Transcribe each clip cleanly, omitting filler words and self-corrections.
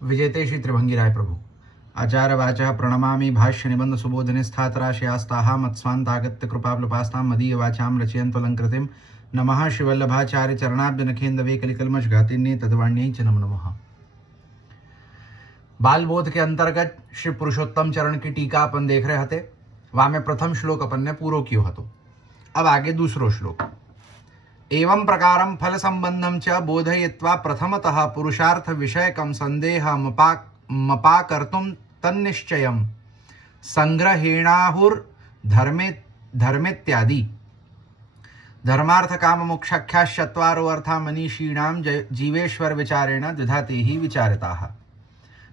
विजेते श्री त्रिभंगी राय प्रभु आचार्य वाचः प्रणमामि भाष्य निबंध सुबोधने स्थातराशयास्ताः मत्स्वान्तागत्य कृपाप्लुपास्तां मदीय वाचां रचयन्तलंकृतिं नमः श्रीवल्लभाचार्य चरणाब्जनखेन्दवे कलिकल्मषघातिन्ये तद्वाण्यै च नमो नमः। बाल बोध के अंतर्गत श्री पुरुषोत्तम चरण की टीका अपन देख रहे थे। वहाँ में प्रथम श्लोक अपन ने पूरो कियो हतो। अब आगे दूसरो श्लोक। एवं प्रकारं फल संबंधम च बोधयित्वा प्रथमतः पुरुषार्थ विषयकं संदेहमपाकर्तुं तन्निश्चयं संग्रहेणाहुर्धर्मेत्यादि धर्मार्थ काम मोक्षाख्याश्चत्वारो अर्था मनीषीणां जीवेश्वर विचारेण द्विधा ते हि विचारिताः।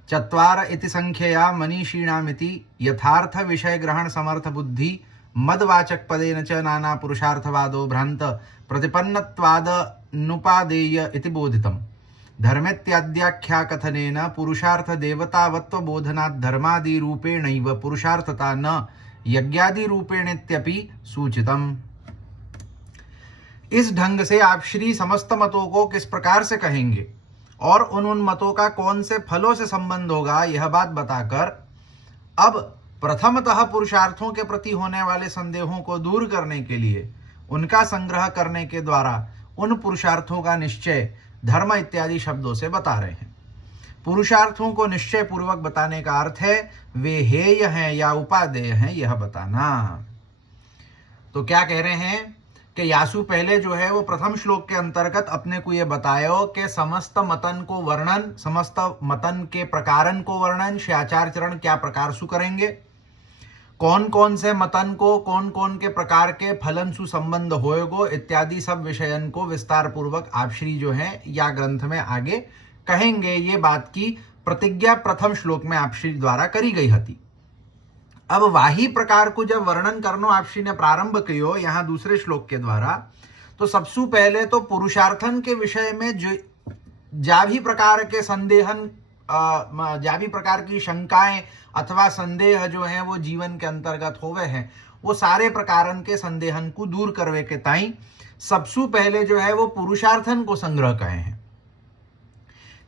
चत्वार इति संख्यया मनीषीणामिति यथार्थ विषय ग्रहण समर्थ बुद्धि मदवाचक पदेन च नाना पुरुषार्थवादो भ्रांत प्रतिपन्नत्वादनुपादेय इति बोधितम्। धर्मेत्याद्याख्या कथनेन पुरुषार्थ देवतावत्व बोधनात् धर्मादि रूपेणैव पुरुषार्थता न यज्ञादि रूपेणेत्यपि सूचितम्। इस ढंग से आप श्री समस्त मतों को किस प्रकार से कहेंगे और उन मतों का कौन से फलों से संबंध होगा, यह बात बताकर अब प्रथमतः पुरुषार्थों के प्रति होने वाले संदेहों को दूर करने के लिए उनका संग्रह करने के द्वारा उन पुरुषार्थों का निश्चय धर्म इत्यादि शब्दों से बता रहे हैं। पुरुषार्थों को निश्चय पूर्वक बताने का अर्थ है वे हेय हैं या उपादेय हैं, यह बताना। तो क्या कह रहे हैं कि यासु पहले जो है वो प्रथम श्लोक के अंतर्गत अपने को ये बतायो कि समस्त मतन को वर्णन, समस्त मतन के प्रकारन को वर्णन श्री आचार्य चरण क्या प्रकार सु करेंगे, कौन कौन से मतन को कौन कौन के प्रकार के फलन सु संबंध होएगो इत्यादि सब विषयन को विस्तार पूर्वक आप श्री जो है या ग्रंथ में आगे कहेंगे। ये बात की प्रतिज्ञा प्रथम श्लोक में आप श्री द्वारा करी गई हती। अब वाही प्रकार को जब वर्णन करनो आप श्री ने प्रारंभ कियो यहाँ दूसरे श्लोक के द्वारा, तो सबसे पहले तो पुरुषार्थन के विषय में जो जा भी प्रकार के संदेहन जा भी प्रकार की शंकाएं अथवा संदेह जो हैं वो जीवन के अंतर्गत होवे हैं, वो सारे प्रकारन के संदेहन को दूर करवे के ताई सबसे पहले जो है वो पुरुषार्थन को संग्रह कहे हैं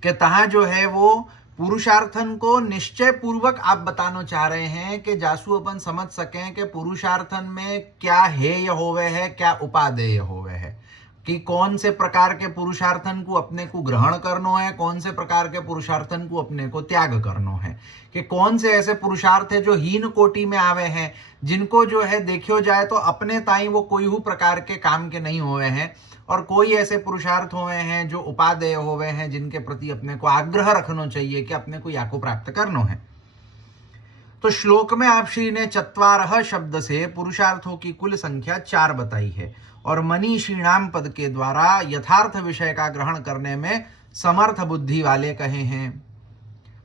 कि तहाँ जो है वो पुरुषार्थन को निश्चय पूर्वक आप बताना चाह रहे हैं कि जासु अपन समझ सकें कि पुरुषार्थन में क्या हेय होवे है, क्या उपादेय होवे है, कि कौन से प्रकार के पुरुषार्थन को अपने को ग्रहण करनो है, कौन से प्रकार के पुरुषार्थन को अपने को त्याग करनो है, कि कौन से ऐसे पुरुषार्थ है जो हीन कोटि में आवे हैं, जिनको जो है देखियो जाए तो अपने ताई वो कोई हु प्रकार के काम के नहीं हुए हैं, और कोई ऐसे पुरुषार्थ हुए हैं जो उपादेय हुए हैं जिनके प्रति अपने को आग्रह रखना चाहिए कि अपने को याको प्राप्त करना है। तो श्लोक में आप श्री ने चत्वारह शब्द से पुरुषार्थों की कुल संख्या 4 बताई है और मनीषीणाम पद के द्वारा यथार्थ विषय का ग्रहण करने में समर्थ बुद्धि वाले कहे हैं।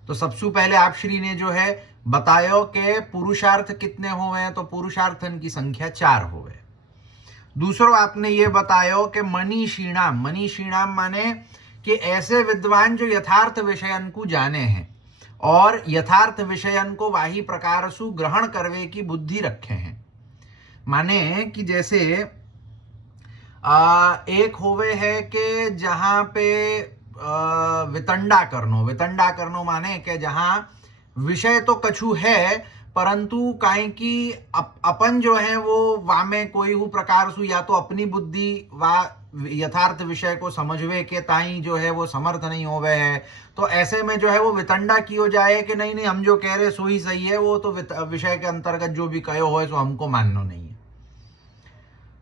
तो सबसे पहले आप श्री ने जो है बतायो कि पुरुषार्थ कितने हुए हैं, तो पुरुषार्थन की संख्या 4 हुए। दूसरो आपने ये बतायो कि मनीषीणाम, मनीषीणाम माने कि ऐसे विद्वान जो यथार्थ विषयन को जाने हैं और यथार्थ विषयन को वाही प्रकार सु ग्रहण करवे की बुद्धि रखे हैं। माने कि जैसे एक होवे है कि जहाँ पे वितंडा करनो माने कि जहाँ विषय तो कछु है परंतु काहे की अपन जो है वो वामे कोई हु प्रकार सु या तो अपनी बुद्धि वा यथार्थ विषय को समझवे के ताई जो है वो समर्थ नहीं होवे है, तो ऐसे में जो है वो वितंडा कियो जाए कि नहीं नहीं हम जो कह रहे सो ही सही है, वो तो विषय के अंतर्गत जो भी कहो हो सो हमको मानना नहीं है।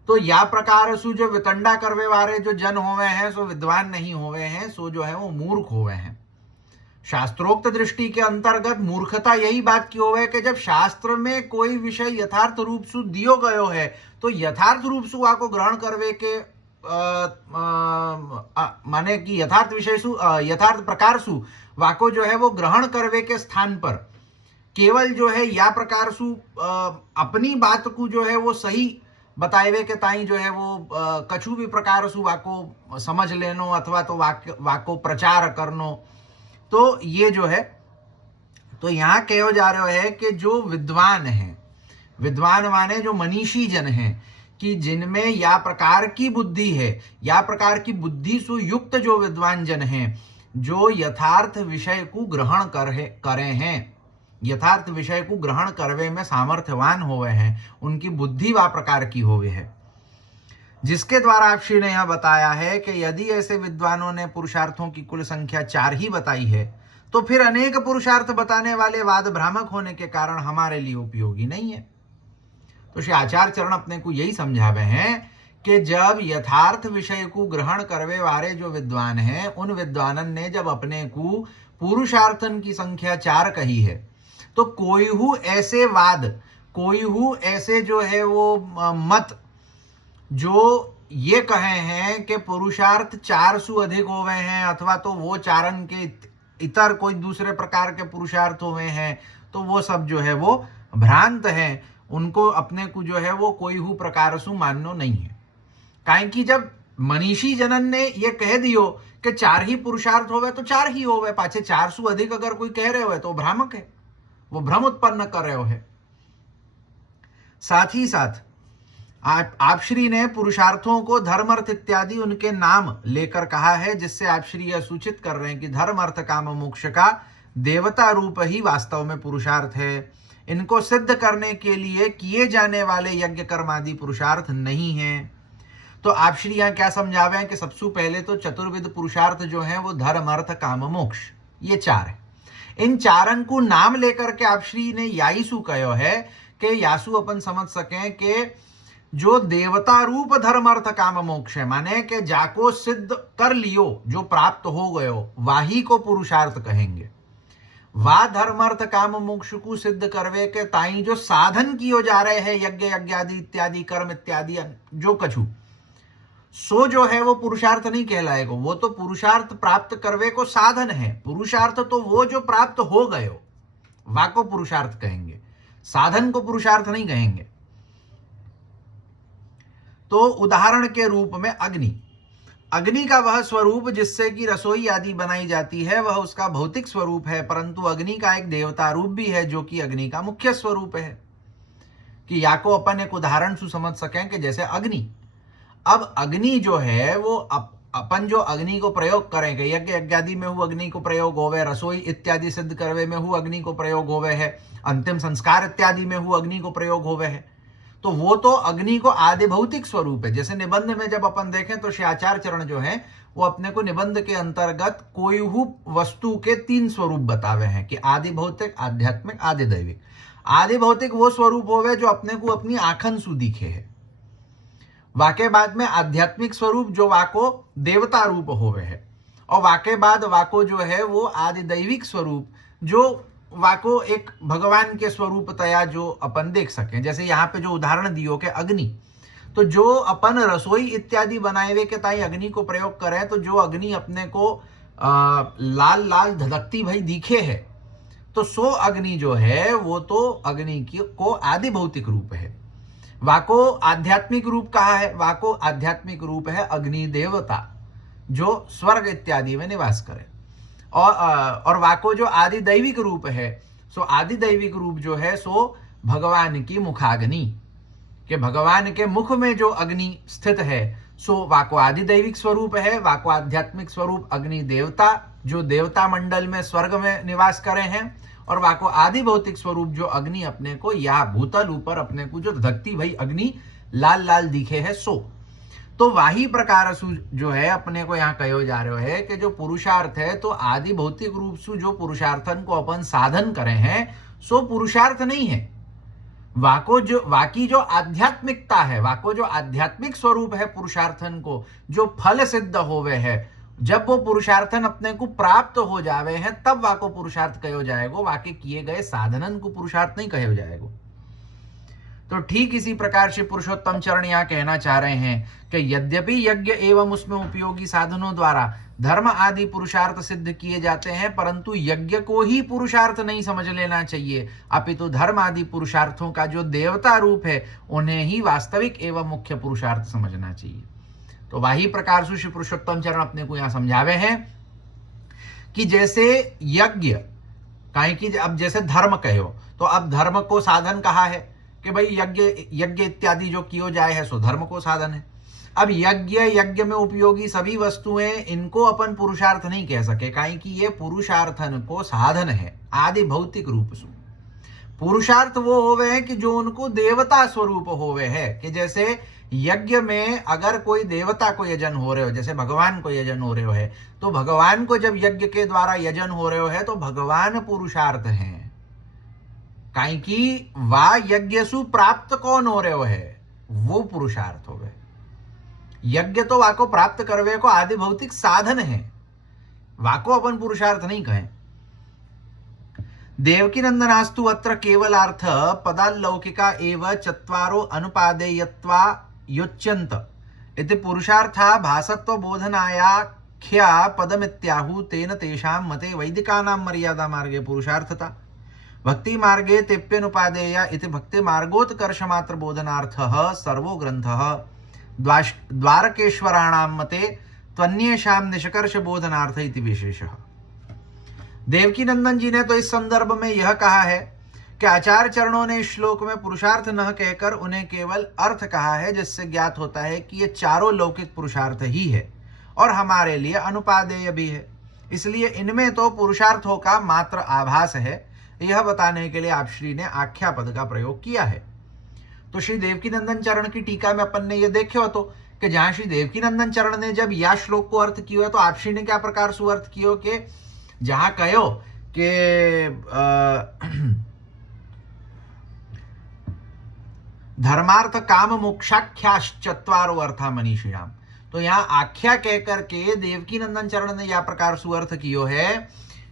तो या प्रकार सु जो वितंडा करवे वाले जो जन होवे हैं सो विद्वान नहीं होवे हैं, सो जो है वो मूर्ख होवे हैं। शास्त्रोक्त दृष्टि के अंतर्गत मूर्खता यही बात की होवे कि जब शास्त्र में कोई विषय यथार्थ रूप सु दियो गयो है तो यथार्थ रूप सु वाको ग्रहण करवे के माने कि यथार्थ विषय सु यथार्थ प्रकार सु वाको जो है वो ग्रहण करवे के स्थान पर केवल जो है या प्रकार सु अपनी बात को जो है वो सही बताएवे के ताई जो है वो कछु भी प्रकार सु वाको समझ लेनो अथवा तो वाको प्रचार करनो। तो ये जो है तो यहाँ कहो जा रहे है कि जो विद्वान है, विद्वान माने जो मनीषी जन हैं, कि जिनमें या प्रकार की बुद्धि है, या प्रकार की बुद्धि सुयुक्त जो विद्वान जन हैं, जो यथार्थ विषय को ग्रहण करे हैं, यथार्थ विषय को ग्रहण करवे में सामर्थ्यवान होवे हैं, उनकी बुद्धि वा प्रकार की होवे है। जिसके द्वारा आप श्री ने यह बताया है कि यदि ऐसे विद्वानों ने पुरुषार्थों की कुल संख्या 4 ही बताई है, तो फिर अनेक पुरुषार्थ बताने वाले वाद भ्रामक होने के कारण हमारे लिए उपयोगी नहीं है। तो श्री आचार्य चरण अपने को यही समझावे हैं कि जब यथार्थ विषय को ग्रहण करवे वाले जो विद्वान हैं, उन विद्वानन ने जब अपने को पुरुषार्थन की संख्या 4 कही है, तो कोई हु ऐसे वाद, कोई हु ऐसे जो है वो मत जो ये कहे हैं कि पुरुषार्थ 400 अधिक होवे हैं, अथवा तो वो चारण के इतर कोई दूसरे प्रकार के पुरुषार्थ हुए हैं, तो वो सब जो है वो भ्रांत हैं। उनको अपने को जो है वो कोई हु प्रकार से माननो नहीं है। काहे कि जब मनीषी जनन ने ये कह दियो कि 4 ही पुरुषार्थ होवे तो 4 ही होवे, पाछे 400 अधिक अगर कोई कह रहे हो तो भ्रामक है, वो भ्रम उत्पन्न कर रहे हो है। साथ ही साथ आप श्री ने पुरुषार्थों को धर्म अर्थ इत्यादि उनके नाम लेकर कहा है, जिससे आप श्री यह सूचित कर रहे हैं कि धर्म अर्थ काम मोक्ष का देवता रूप ही वास्तव में पुरुषार्थ है। इनको सिद्ध करने के लिए किए जाने वाले यज्ञ कर्म आदि पुरुषार्थ नहीं है। तो आप श्री यहाँ क्या समझावे हैं कि सबसे पहले तो चतुर्विध पुरुषार्थ जो है वो धर्म अर्थ काम मोक्ष, ये 4 है। इन 4 को नाम लेकर के आप श्री ने याईसु कहो है कि यासु अपन समझ सकें कि जो देवता रूप धर्म अर्थ काम मोक्ष है, माने कि जाको सिद्ध कर लियो, जो प्राप्त हो गयो, वाही को पुरुषार्थ कहेंगे। वा धर्म अर्थ काम मोक्ष को सिद्ध करवे के ताई जो साधन कियो जा रहे हैं, यज्ञ यज्ञादि इत्यादि कर्म इत्यादि जो कछु, सो जो है वो पुरुषार्थ नहीं कहलाएगा। वो तो पुरुषार्थ प्राप्त करवे को साधन है। पुरुषार्थ तो वो जो प्राप्त हो गयो, वा को पुरुषार्थ कहेंगे, साधन को पुरुषार्थ नहीं कहेंगे। तो उदाहरण के रूप में अग्नि, अग्नि का वह स्वरूप जिससे कि रसोई आदि बनाई जाती है, वह उसका भौतिक स्वरूप है, परंतु अग्नि का एक देवता रूप भी है जो कि अग्नि का मुख्य स्वरूप है। कि या को अपन एक उदाहरण से समझ सकें कि जैसे अग्नि, अब अग्नि जो है वो अपन जो अग्नि को प्रयोग करेंगे, यज्ञ यज्ञादि में हु अग्नि को प्रयोग होवे, रसोई इत्यादि सिद्ध करवे में हु अग्नि को प्रयोग होवे है, अंतिम संस्कार इत्यादि में हु अग्नि को प्रयोग होवे है। तो वो तो अग्नि को आदि भौतिक स्वरूप है। जैसे निबंध में जब अपन देखें तो श्री आचार्य चरण जो है वो अपने को निबंध के अंतर्गत कोई हु वस्तु के 3 स्वरूप बतावे हैं कि आदि भौतिक, आध्यात्मिक, आदि दैविक। आदि भौतिक वो स्वरूप होवे जो अपने को अपनी आंखन सु दिखे है। वाके बाद में आध्यात्मिक स्वरूप जो वाको देवता रूप होवे है, और वाके बाद वाको जो है वो आदि दैविक स्वरूप जो वाको एक भगवान के स्वरूप तया जो अपन देख सकें। जैसे यहाँ पे जो उदाहरण दियो के अग्नि, तो जो अपन रसोई इत्यादि बनाए हुए के ताई अग्नि को प्रयोग करें, तो जो अग्नि अपने को लाल लाल धधकती भाई दिखे है, तो सो अग्नि जो है वो तो अग्नि की को आदि भौतिक रूप है। वाको आध्यात्मिक रूप कहा है, वाको आध्यात्मिक रूप है अग्नि देवता जो स्वर्ग इत्यादि में निवास करे। और वाको जो आदि दैविक रूप है, सो आदि दैविक रूप जो है सो भगवान की मुखाग्नि, के भगवान के मुख में जो अग्नि स्थित है, सो वाको आदि दैविक स्वरूप है। वाको आध्यात्मिक स्वरूप अग्नि देवता जो देवता मंडल में स्वर्ग में निवास करे हैं, और वाको आदि भौतिक स्वरूप जो अग्नि अपने को या भूतल ऊपर अपने को जो धकती भाई अग्नि लाल लाल दिखे है, सो तो वाही प्रकार जो है अपने को यहाँ कहो जा रहे है कि जो पुरुषार्थ है तो आदि भौतिक रूप से जो पुरुषार्थन को अपन साधन करे हैं, सो पुरुषार्थ नहीं है। वाकी जो आध्यात्मिकता है, वाको जो आध्यात्मिक स्वरूप है पुरुषार्थन को जो फल सिद्ध होवे है, जब वो पुरुषार्थन अपने को प्राप्त हो जावे हैं तब वाको पुरुषार्थ कहो जाएगा, वाके किए गए साधनन को पुरुषार्थ नहीं कहो जाएगा। तो ठीक इसी प्रकार से पुरुषोत्तम चरण यहाँ कहना चाह रहे हैं कि यद्यपि यज्ञ एवं उसमें उपयोगी साधनों द्वारा धर्म आदि पुरुषार्थ सिद्ध किए जाते हैं, परंतु यज्ञ को ही पुरुषार्थ नहीं समझ लेना चाहिए, अपितु धर्म आदि पुरुषार्थों का जो देवता रूप है उन्हें ही वास्तविक एवं मुख्य पुरुषार्थ समझना चाहिए। तो वही प्रकार से श्री पुरुषोत्तम चरण अपने को यहाँ समझावे हैं कि जैसे यज्ञ कहीं की अब जैसे धर्म कहो, तो अब धर्म को साधन कहा है कि भाई यज्ञ इत्यादि जो कियो जाए है सो धर्म को साधन है। अब यज्ञ में उपयोगी सभी वस्तुएं, इनको अपन पुरुषार्थ नहीं कह सके, काहे कि ये पुरुषार्थन को साधन है आदि भौतिक रूप से। पुरुषार्थ वो होवे है कि जो उनको देवता स्वरूप होवे है, कि जैसे यज्ञ में अगर कोई देवता को यजन हो रहे हो, जैसे भगवान को यजन हो रहे हो है, तो भगवान को जब यज्ञ के द्वारा यजन हो रहे हो है तो भगवान पुरुषार्थ है, काहे कि वा यज्ञ सु प्राप्त कौन हो रहे हो है, वो पुरुषार्थ हो गए। यज्ञ तो वाको प्राप्त करवे को आदि भौतिक साधन है, वाको अपन पुरुषार्थ नहीं कहें। देवकी नंदनास्तु अत्र केवलार्थ पदालौकिका एव चत्वारो अनुपादेयत्वा युच्यन्त इति पुरुषार्था भासत्व बोधनायाख्या पदमित्याहु, तेन तेषां मते वैदिकानां मर्यादा मार्गे पुरुषार्थता, भक्ति मार्गे तेप्यनुपादेय इति भक्ति मार्गोत्कर्ष मात्र बोधनार्थः सर्वो ग्रंथः, द्वारकेश्वराणां मते त्वन्येषां निष्कर्ष बोधनार्थ इति विशेषः। देवकी नंदन जी ने तो इस संदर्भ में यह कहा है कि आचार्य चरणों ने इस श्लोक में पुरुषार्थ न कहकर उन्हें केवल अर्थ कहा है, जिससे ज्ञात होता है कि ये चारों लौकिक पुरुषार्थ ही है और हमारे लिए अनुपादेय भी है, इसलिए इनमें तो पुरुषार्थों का मात्र आभास है, यह बताने के लिए आप श्री ने आख्या पद का प्रयोग किया है। तो श्री देवकी नंदन चरण की टीका में अपन ने यह देखे हो तो कि जहां श्री देवकी नंदन चरण ने जब यह श्लोक को अर्थ किया है तो आप श्री ने क्या प्रकार से अर्थ किया कि जहां कहो कि धर्मार्थ काम मोक्षाख्याश्चत्वारो अर्था मनीषिणाम, तो यहां आख्या कहकर के देवकी नंदन चरण ने यह प्रकार सुअर्थ कियो है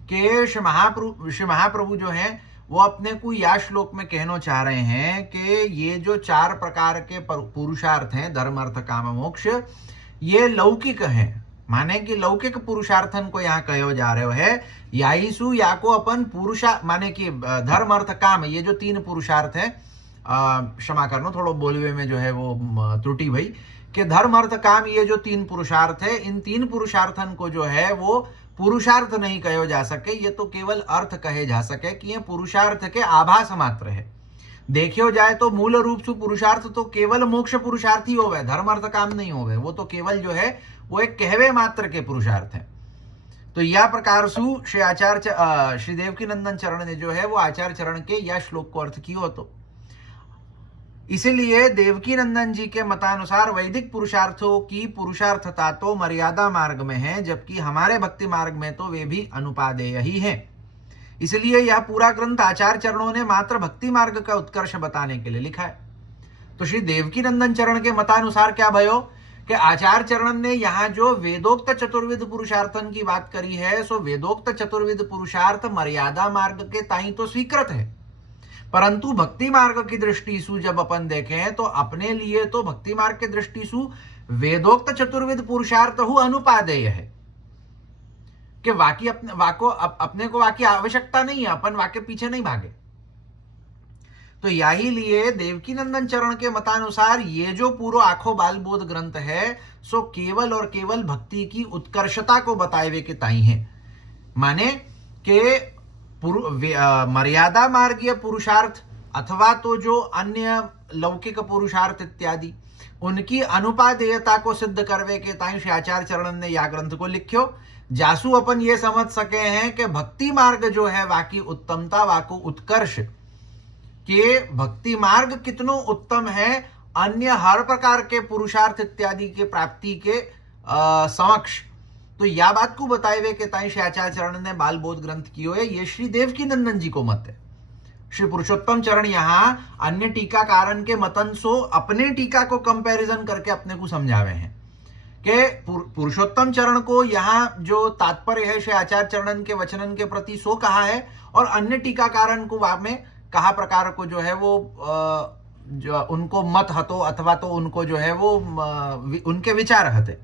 कि श्री महाप्रभु जो है वो अपने को या श्लोक में कहना चाह रहे हैं कि ये जो चार प्रकार के पुरुषार्थ हैं, धर्म अर्थ काम मोक्ष, ये लौकिक हैं, माने कि लौकिक पुरुषार्थन को यहाँ कहो जा रहे हो है, याईसु या को अपन पुरुषा माने कि धर्म अर्थ काम, ये जो तीन पुरुषार्थ है, क्षमा करना थोड़ा बोलवे में जो है वो त्रुटि भई, कि धर्म अर्थ काम ये जो तीन पुरुषार्थ है, इन तीन पुरुषार्थन को जो है वो पुरुषार्थ नहीं कहो जा सके, ये तो केवल अर्थ कहे जा सके कि ये पुरुषार्थ के आभास मात्र है। देखियो जाए तो मूल रूप से पुरुषार्थ तो केवल मोक्ष पुरुषार्थ ही होवे, धर्म अर्थ काम नहीं होवे, वो तो केवल जो है वो एक कहवे मात्र के पुरुषार्थ है। तो यह प्रकार सु श्री आचार्य श्री देवकी नंदन चरण ने जो है वो आचार्य चरण के यह श्लोक को अर्थ किया तो इसीलिए देवकी नंदन जी के मतानुसार वैदिक पुरुषार्थों की पुरुषार्थता तो मर्यादा मार्ग में है, जबकि हमारे भक्ति मार्ग में तो वे भी अनुपादेय ही हैं। इसलिए यह पूरा ग्रंथ आचार्य चरणों ने मात्र भक्ति मार्ग का उत्कर्ष बताने के लिए लिखा है। तो श्री देवकी नंदन चरण के मतानुसार क्या भयो कि आचार्य चरण ने यहाँ जो वेदोक्त चतुर्विध पुरुषार्थन की बात करी है, सो वेदोक्त चतुर्विध पुरुषार्थ मर्यादा मार्ग के ताई तो स्वीकृत है, परंतु भक्ति मार्ग की दृष्टि सु जब अपन देखें तो अपने लिए तो भक्ति मार्ग की दृष्टि सु वेदोक्त चतुर्विध पुरुषार्थ हु अनुपादेय है, कि वाकी अपने को वाकी आवश्यकता नहीं है, अपन वाके पीछे नहीं भागे। तो यही लिए देवकी नंदन चरण के मतानुसार ये जो पूरा आखो बाल बोध ग्रंथ है, सो केवल और केवल भक्ति की उत्कर्षता को बताए हुए के ताई है, माने के मर्यादा मार्गीय पुरुषार्थ अथवा तो जो अन्य लौकिक पुरुषार्थ इत्यादि उनकी अनुपादेयता को सिद्ध करवे के ताई श्री आचार्य चरण ने या ग्रंथ को लिख्यो, जासु अपन ये समझ सके हैं कि भक्ति मार्ग जो है वाकी उत्तमता, वाको उत्कर्ष के भक्ति मार्ग कितनो उत्तम है अन्य हर प्रकार के पुरुषार्थ इत्यादि के प्राप्ति के समक्ष। तो यह बात को बताए हुए के ताई श्री आचार्य चरण ने बाल बोध ग्रंथ कियो है, ये श्री देवकी नंदन जी को मत है। श्री पुरुषोत्तम चरण यहाँ अन्य टीका कारण के मतन सो अपने टीका को कंपैरिजन करके अपने को समझावे हैं कि पुरुषोत्तम चरण को यहाँ जो तात्पर्य है श्री आचार्य चरण के वचनन के प्रति सो कहा है, और अन्य टीका कारण को वहां में कहा प्रकार को जो है वो जो उनको मत हतो अथवा तो उनको जो है वो उनके विचार हते।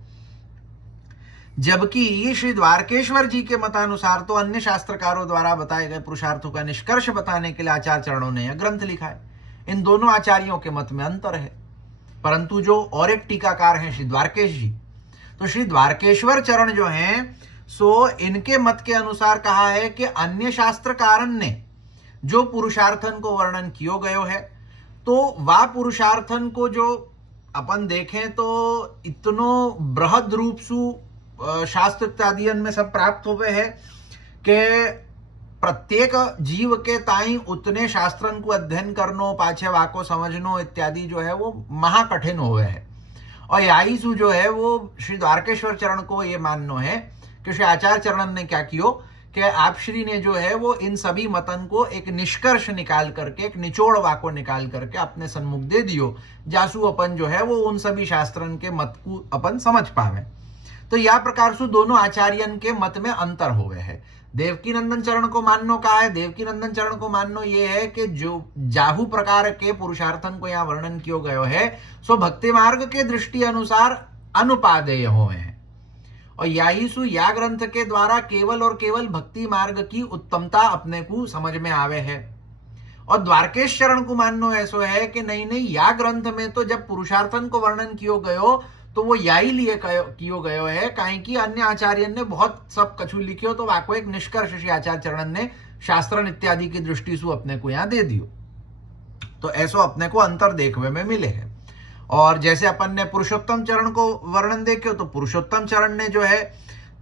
जबकि श्री द्वारकेश्वर जी के मतानुसार तो अन्य शास्त्रकारों द्वारा बताए गए पुरुषार्थों का निष्कर्ष बताने के लिए आचार्य चरणों ने यह ग्रंथ लिखा है। इन दोनों आचार्यों के मत में अंतर है, परंतु जो और एक टीकाकार हैं श्री द्वारकेश जी, तो श्री द्वारकेश्वर चरण जो हैं सो इनके मत के अनुसार कहा है कि अन्य शास्त्रकारन ने जो पुरुषार्थन को वर्णन कियो गयो है, तो वह पुरुषार्थन को जो अपन देखें तो इतनो बृहद रूप सु शास्त्र इत्यादि में सब प्राप्त हुए है कि प्रत्येक जीव के ताई उतने शास्त्रन को अध्ययन करनो, पाछे वाको समझनो इत्यादि जो है वो महाकठिन हुए है। और यही सु जो है वो श्री द्वारकेश्वर चरण को ये माननो है कि श्री आचार्य चरण ने क्या कियो कि आप श्री ने जो है वो इन सभी मतन को एक निष्कर्ष निकाल करके, एक निचोड़ वाको निकाल करके अपने सन्मुख दे दियो, जासु अपन जो है वो उन सभी शास्त्रन के मत को अपन समझ पावे। तो यह प्रकार से दोनों आचार्यन के मत में अंतर हुए है। देवकी नंदन चरण को माननो का है, देवकी नंदन चरण को माननो ये है कि जो जाहू प्रकार के पुरुषार्थन को यहाँ वर्णन किया गयो है सो भक्ति मार्ग के दृष्टि अनुसार अनुपादेय हुए हैं, और यही सु या ग्रंथ के द्वारा केवल और केवल भक्ति मार्ग की उत्तमता अपने को समझ में आवे है। और द्वारकेश चरण को माननो ऐसो है कि नहीं या ग्रंथ में तो जब पुरुषार्थन को वर्णन कियो गयो तो वो यही लिए कियो गयो है, काहे कि अन्य आचार्य ने बहुत सब कछु लिखियो तो वाको एक निष्कर्ष श्री आचार्य चरण ने शास्त्रन इत्यादि की दृष्टि से अपने को यहाँ दे दियो। तो ऐसो अपने को अंतर देखने में मिले है। और जैसे अपन ने पुरुषोत्तम चरण को वर्णन देखियो तो पुरुषोत्तम चरण ने जो है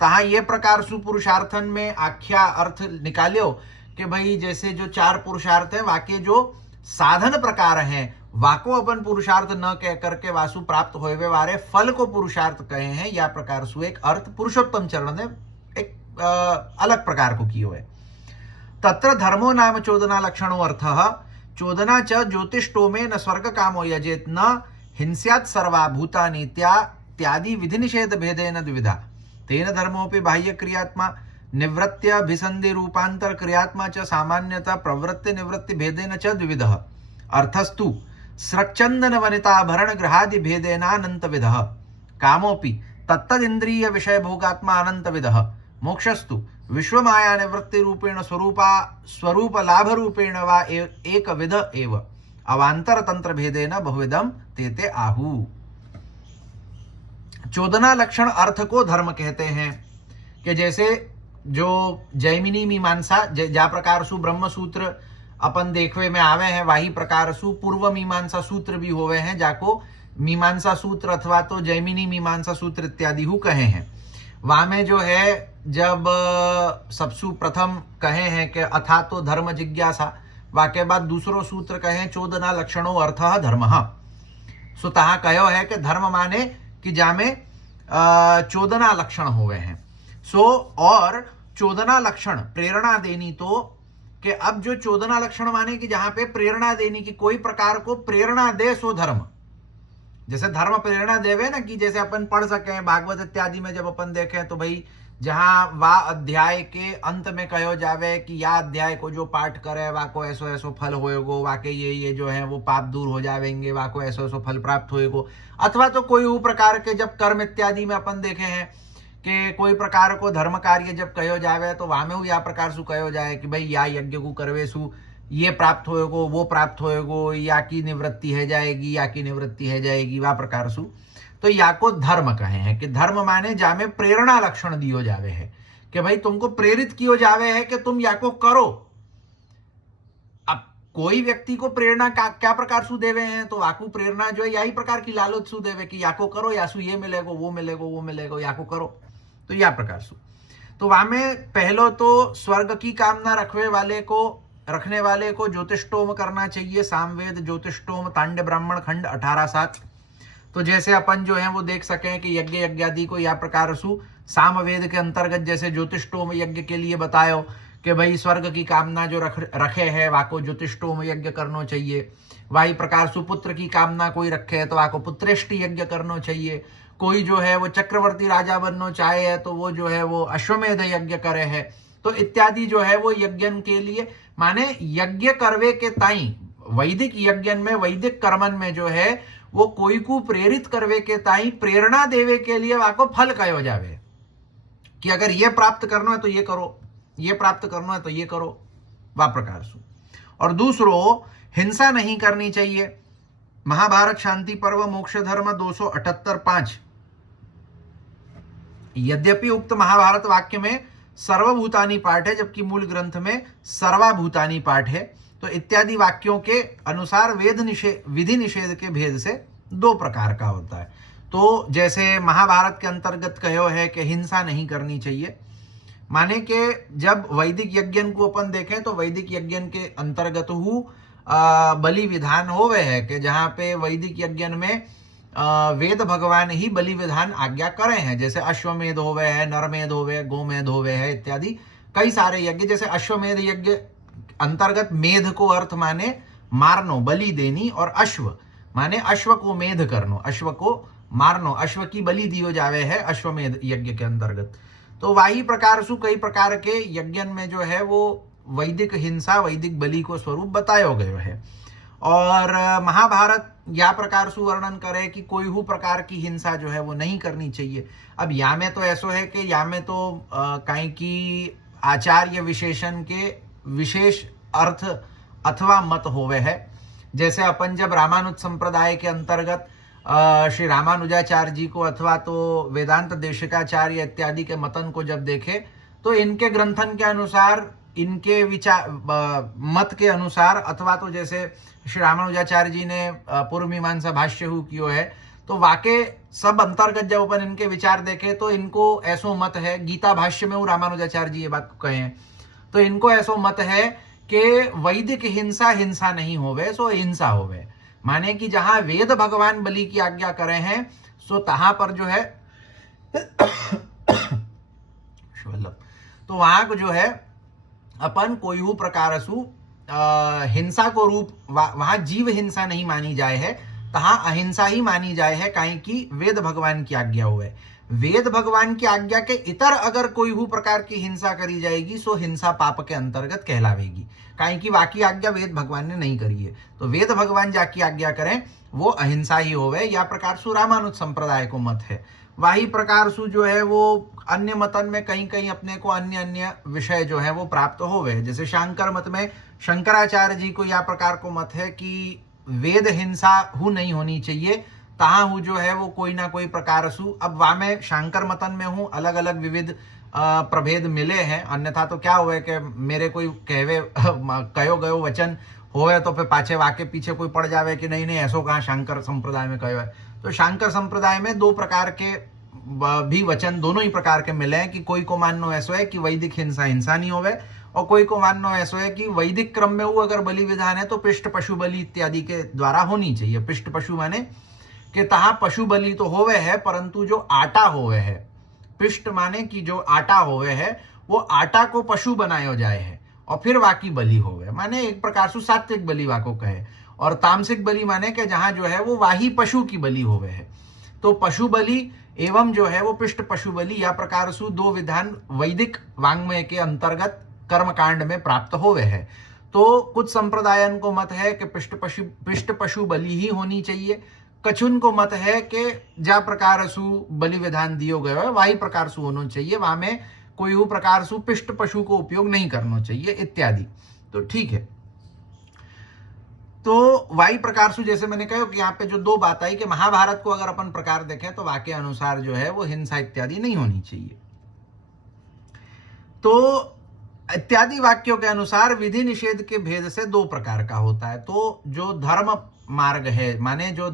तहा ये प्रकार सु पुरुषार्थन में आख्या अर्थ निकालियो कि भाई जैसे जो चार पुरुषार्थ है वाके जो साधन प्रकार हैं वाको अपन पुरुषार्थ न कह करके वासु प्राप्त होए वारे फल को पुरुषार्थ कहे हैं, या प्रकार सु एक अर्थ पुरुषोत्तम चरण ने एक अलग प्रकार को कियो है। तत्र धर्मो नाम चोदना लक्षणो अर्थः चोदना च ज्योतिष्टोमे न स्वर्ग कामो यजेत न हिंस्यात् सर्वा भूतानि त्यादि विधि निषेध भेदेन द्विविधा तेन धर्मोपि बाह्य क्रियात्मा निवृत्त्य भिसंधि रूपांतर क्रियात्मा च सामान्यतः प्रवृत्ति निवृत्ति भेदेन च द्विविधः अर्थस्तु स्रक्चंदन वनिताभरण ग्रहादि भेदेनानंत विधः कामोपि तत्तदिंद्रिय विषय भोगात्मा अनंत विधः मोक्षस्तु विश्व माया निवृत्ति रूपेण स्वरूप लाभ रूपेण वा एक विध एव अवांतर तंत्र भेदेन बहुविधम तेते आहु। चोदना लक्षण अर्थ को धर्म कहते हैं कि जैसे जो जैमिनी मीमांसा जा प्रकार सु ब्रह्म सूत्र अपन देखवे में आवे हैं, वही प्रकार सु पूर्व मीमांसा सूत्र भी होवे हैं जाको मीमांसा सूत्र अथवा तो जैमिनी मीमांसा सूत्र इत्यादि हु कहे हैं। वहां में जो है जब सबसु प्रथम कहे हैं कि अथा तो धर्म जिज्ञासा, वाके बाद दूसरो सूत्र कहे चोदना लक्षणों अर्थः धर्मः। सो तहा कहो है कि धर्म माने कि जामे चोदना लक्षण हुए हैं। सो और चोदना लक्षण प्रेरणा देनी, तो कि अब जो चोदना लक्षण माने कि जहां पे प्रेरणा देनी की कोई प्रकार को प्रेरणा दे सो धर्म। जैसे धर्म प्रेरणा देवे ना कि जैसे अपन पढ़ सके भागवत इत्यादि में जब अपन देखें तो भाई जहां वा अध्याय के अंत में कहो जावे कि या अध्याय को जो पाठ करे वाको ऐसो ऐसो फल होएगो, वाके ये जो है वो पाप दूर हो जावेंगे, वाको ऐसो ऐसो फल प्राप्त होएगो। अथवा तो कोई वो प्रकार के जब कर्म इत्यादि में अपन देखे हैं कि कोई प्रकार को धर्म कार्य जब कहो जावे तो वहां में या प्रकार सु कहो जाए कि भाई या यज्ञ को करवे सु ये प्राप्त होएगो, वो प्राप्त होएगो, या की निवृत्ति है जाएगी, या की निवृत्ति है जाएगी, वह प्रकार सु। तो या को धर्म कहे हैं कि धर्म माने जामे प्रेरणा लक्षण दियो जावे है कि भाई तुमको प्रेरित कियो जावे है कि तुम या को करो। अब कोई व्यक्ति को प्रेरणा क्या प्रकार सु देवे हैं तो वाकू प्रेरणा जो है यही प्रकार की लालच सु देवे कि या को करो, या सु ये मिलेगो, वो मिलेगो, वो मिलेगो, या को करो, तो या प्रकार सु। तो वहां में पहलो तो स्वर्ग की कामना रखने वाले को ज्योतिष्टोम करना चाहिए। सामवेद ज्योतिष्टोम तांड्य ब्राह्मण खंड 18-7। तो जैसे अपन जो है वो देख सकें कि यज्ञ यज्ञादि को या प्रकार सु सामवेद के अंतर्गत जैसे ज्योतिष्टोम यज्ञ के लिए बतायो कि भाई स्वर्ग की कामना जो रखे है वाको ज्योतिष्टोम यज्ञ करना चाहिए। वही प्रकार सु पुत्र की कामना कोई रखे है तो वाको पुत्रेष्टि यज्ञ करना चाहिए। कोई जो है वो चक्रवर्ती राजा बनना चाहे है तो वो जो है वो अश्वमेध यज्ञ करे है। तो इत्यादि जो है वो यज्ञन के लिए माने यज्ञ करवे के ताई वैदिक यज्ञन में वैदिक कर्मन में जो है वो कोई को प्रेरित करवे के ताई प्रेरणा देवे के लिए वाको फल कहो जावे कि अगर ये प्राप्त करना है तो ये करो, ये प्राप्त करना है तो ये करो, वा प्रकार सु। और दूसरो हिंसा नहीं करनी चाहिए। महाभारत शांति पर्व मोक्ष धर्म 278-5। यद्यपि उक्त महाभारत वाक्य में सर्वभूतानि पाठ है जबकि मूल ग्रंथ में सर्वाभूतानि पाठ है, तो इत्यादि वाक्यों के अनुसार विधि निषेध के भेद से दो प्रकार का होता है। तो जैसे महाभारत के अंतर्गत कहो है कि हिंसा नहीं करनी चाहिए, माने कि जब वैदिक यज्ञ को अपन देखें तो वैदिक यज्ञ के अंतर्गत बलि विधान होवे है कि जहाँ पे वैदिक यज्ञ में वेद भगवान ही बलि विधान आज्ञा करे हैं। जैसे अश्वमेध होवे है, नरमेध होवे, गोमेध होवे है इत्यादि कई सारे यज्ञ। जैसे अश्वमेध यज्ञ अंतर्गत मेध को अर्थ माने मारनो, बलि देनी, और अश्व माने अश्व को मेध करनो, अश्व को मारनो, अश्व की बलि दियो जावे है अश्वमेध यज्ञ के अंतर्गत। तो वाही प्रकार सु कई प्रकार के यज्ञ में जो है वो वैदिक हिंसा, वैदिक बलि को स्वरूप बतायो गयो है। और महाभारत या प्रकार सु वर्णन करे कि कोई हु प्रकार की हिंसा जो है वो नहीं करनी चाहिए। अब या में तो ऐसो है कि या में तो कहीं की आचार्य विशेषण के विशेष अर्थ अथवा मत होवे है। जैसे अपन जब रामानुज संप्रदाय के अंतर्गत श्री रामानुजाचार्य जी को अथवा तो वेदांत देशिकाचार्य इत्यादि के मतन को जब देखे तो इनके ग्रंथन के अनुसार, इनके विचार मत के अनुसार, अथवा तो जैसे श्री रामानुजाचार्य जी ने पूर्व मीमांसा भाष्य कियो है, तो वाके सब अंतर्गत जब अपन इनके विचार देखे तो इनको ऐसो मत है, गीता भाष्य में वो रामानुजाचार्य जी ये बात कहे हैं, तो इनको ऐसो मत है कि वैदिक हिंसा हिंसा नहीं होवे सो हिंसा होवे। माने कि जहां वेद भगवान बलि की आज्ञा करे हैं सो तहां पर जो है तो वहां को जो है अपन कोई हु प्रकार सु हिंसा को रूप वहां जीव हिंसा नहीं मानी जाए है, तहां अहिंसा ही मानी जाए है, काहे कि वेद भगवान की आज्ञा हुए। वेद भगवान की आज्ञा के इतर अगर कोई हु प्रकार की हिंसा करी जाएगी सो हिंसा पाप के अंतर्गत कहलावेगी, काहे कि वाकी आज्ञा वेद भगवान ने नहीं करी है। तो वेद भगवान जाकी आज्ञा करें वो अहिंसा ही होवे, या प्रकार सु रामानुज संप्रदाय को मत है। वही प्रकार सु जो है वो अन्य मतन में कहीं कहीं अपने को अन्य अन्य विषय जो है वो प्राप्त होवे। जैसे शांकर मत में शंकराचार्य जी को या प्रकार को मत है कि वेद हिंसा हु नहीं होनी चाहिए, तहां हु जो है वो कोई ना कोई प्रकार सु। अब वहां में शांकर मतन में हूँ अलग अलग विविध प्रभेद मिले हैं, अन्यथा तो क्या हुआ कि मेरे कोई कहवे कहो गयो वचन होए तो फिर पाछे वाके पीछे कोई पड़ जावे कि नहीं नहीं ऐसो कहाँ शांकर संप्रदाय में कहो है। तो शांकर संप्रदाय में दो प्रकार के भी वचन दोनों ही प्रकार के मिले हैं कि कोई को मानना ऐसो है कि वैदिक हिंसा हिंसा नहीं होवे, और कोई को मानना ऐसो है कि वैदिक क्रम में वो अगर बलि विधान है तो पिष्ट पशु बलि इत्यादि के द्वारा होनी चाहिए। पिष्ट पशु माने कि तहां पशु बलि तो होवे है, परंतु जो आटा होवे है, पिष्ट माने कि जो आटा होवे है वो आटा को पशु बनायो जाए है और फिर वाकी बलि होवे, माने एक प्रकार से सात्विक बलि वाको कहे। और तामसिक बलि माने कि जहां जो है वो वाही पशु की बलि होवे है। तो पशु बलि एवं जो है वो पिष्ट पशु बलि या प्रकार से दो विधान वैदिक वांग्मय के अंतर्गत कर्मकांड में प्राप्त होवे है। तो कुछ संप्रदायन को मत है कि पिष्ट पशु बलि ही होनी चाहिए, कछुन को मत है कि जा प्रकार सु बलि विधान दियो गयो है वही प्रकार सु होना चाहिए, वहां में कोई वो प्रकार सु पिष्ट पशु को उपयोग नहीं करना चाहिए इत्यादि। तो ठीक है, तो वही प्रकार से जैसे मैंने कहा कि यहाँ पे जो दो बात आई कि महाभारत को अगर अपन प्रकार देखें तो वाक्य अनुसार जो है वो हिंसा इत्यादि नहीं होनी चाहिए। तो इत्यादि वाक्यों के अनुसार विधि निषेध के भेद से दो प्रकार का होता है। तो जो धर्म मार्ग है, माने जो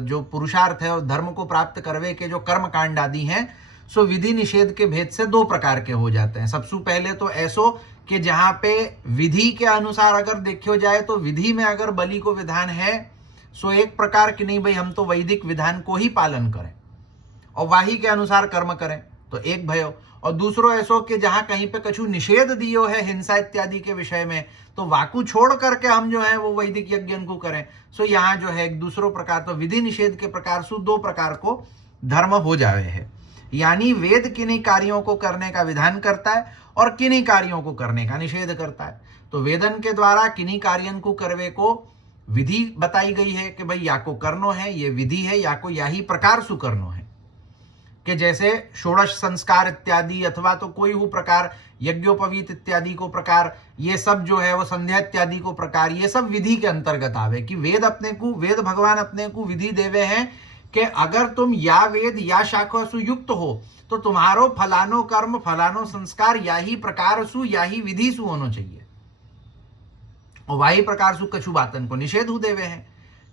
जो पुरुषार्थ है और धर्म को प्राप्त करवे के जो कर्म कांड आदि हैं, सो विधि निषेध के भेद से दो प्रकार के हो जाते हैं। सबसे पहले तो ऐसो कि जहां पे विधि के अनुसार अगर देखो जाए तो विधि में अगर बलि को विधान है सो एक प्रकार की नहीं भाई हम तो वैदिक विधान को ही पालन करें और वाही के अनुसार कर्म करें, तो एक भयो। और दूसरो ऐसो कि जहां कहीं पे कछु निषेध दियो है हिंसा इत्यादि के विषय में, तो वाकु छोड़ करके हम जो है वो वैदिक यज्ञ को करें। सो यहाँ जो है एक दूसरो प्रकार, तो विधि निषेध के प्रकार से दो प्रकार को धर्म हो जावे है। यानी वेद किन्हीं कार्यों को करने का विधान करता है और किन्हीं कार्यों को करने का निषेध करता है। तो वेदन के द्वारा किन्हीं कार्यों को करवे को विधि बताई गई है कि भाई या को करनो है, ये विधि है, या को यही प्रकार सु करनो है। कि जैसे षोडश संस्कार इत्यादि अथवा तो कोई वो प्रकार यज्ञोपवीत इत्यादि को प्रकार, ये सब जो है वो संध्या इत्यादि को प्रकार, ये सब विधि के अंतर्गत आवे कि वेद भगवान अपने को विधि देवे हैं कि अगर तुम या वेद या शाखा सु युक्त हो तो तुम्हारो फलानो कर्म फलानो संस्कार या ही प्रकार सु या ही विधि सु होना चाहिए। और वही प्रकार सु कछु बातन को निषेध हो देवे हैं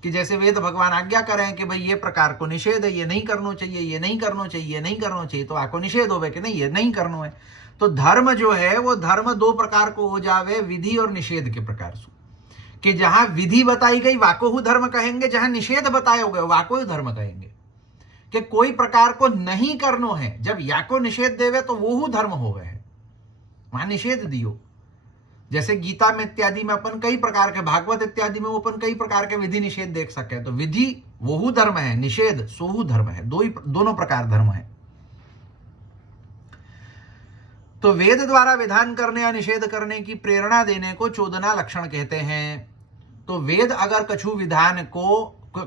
कि जैसे वेद भगवान आज्ञा करें कि भाई ये प्रकार को निषेध है, ये नहीं करना चाहिए, ये नहीं करना चाहिए, ये नहीं करना चाहिए, तो आपको निषेध होवे कि नहीं ये नहीं करना है। तो धर्म जो है वो धर्म दो प्रकार को हो जावे, विधि और निषेध के प्रकार से। कि जहां विधि बताई गई वाको हु धर्म कहेंगे, जहां निषेध बताए गए वाको ही धर्म कहेंगे। कि कोई प्रकार को नहीं करनो है, जब या को निषेध देवे तो वो हु धर्म हो गए, वहां निषेध दियो। जैसे गीता में इत्यादि में अपन कई प्रकार के, भागवत इत्यादि में अपन कई प्रकार के विधि निषेध देख सके। तो विधि वो हु धर्म है, निषेध सोहु धर्म है, दोनों प्रकार धर्म है। तो वेद द्वारा विधान करने या निषेध करने की प्रेरणा देने को चोदना लक्षण कहते हैं। तो वेद अगर कछु विधान को,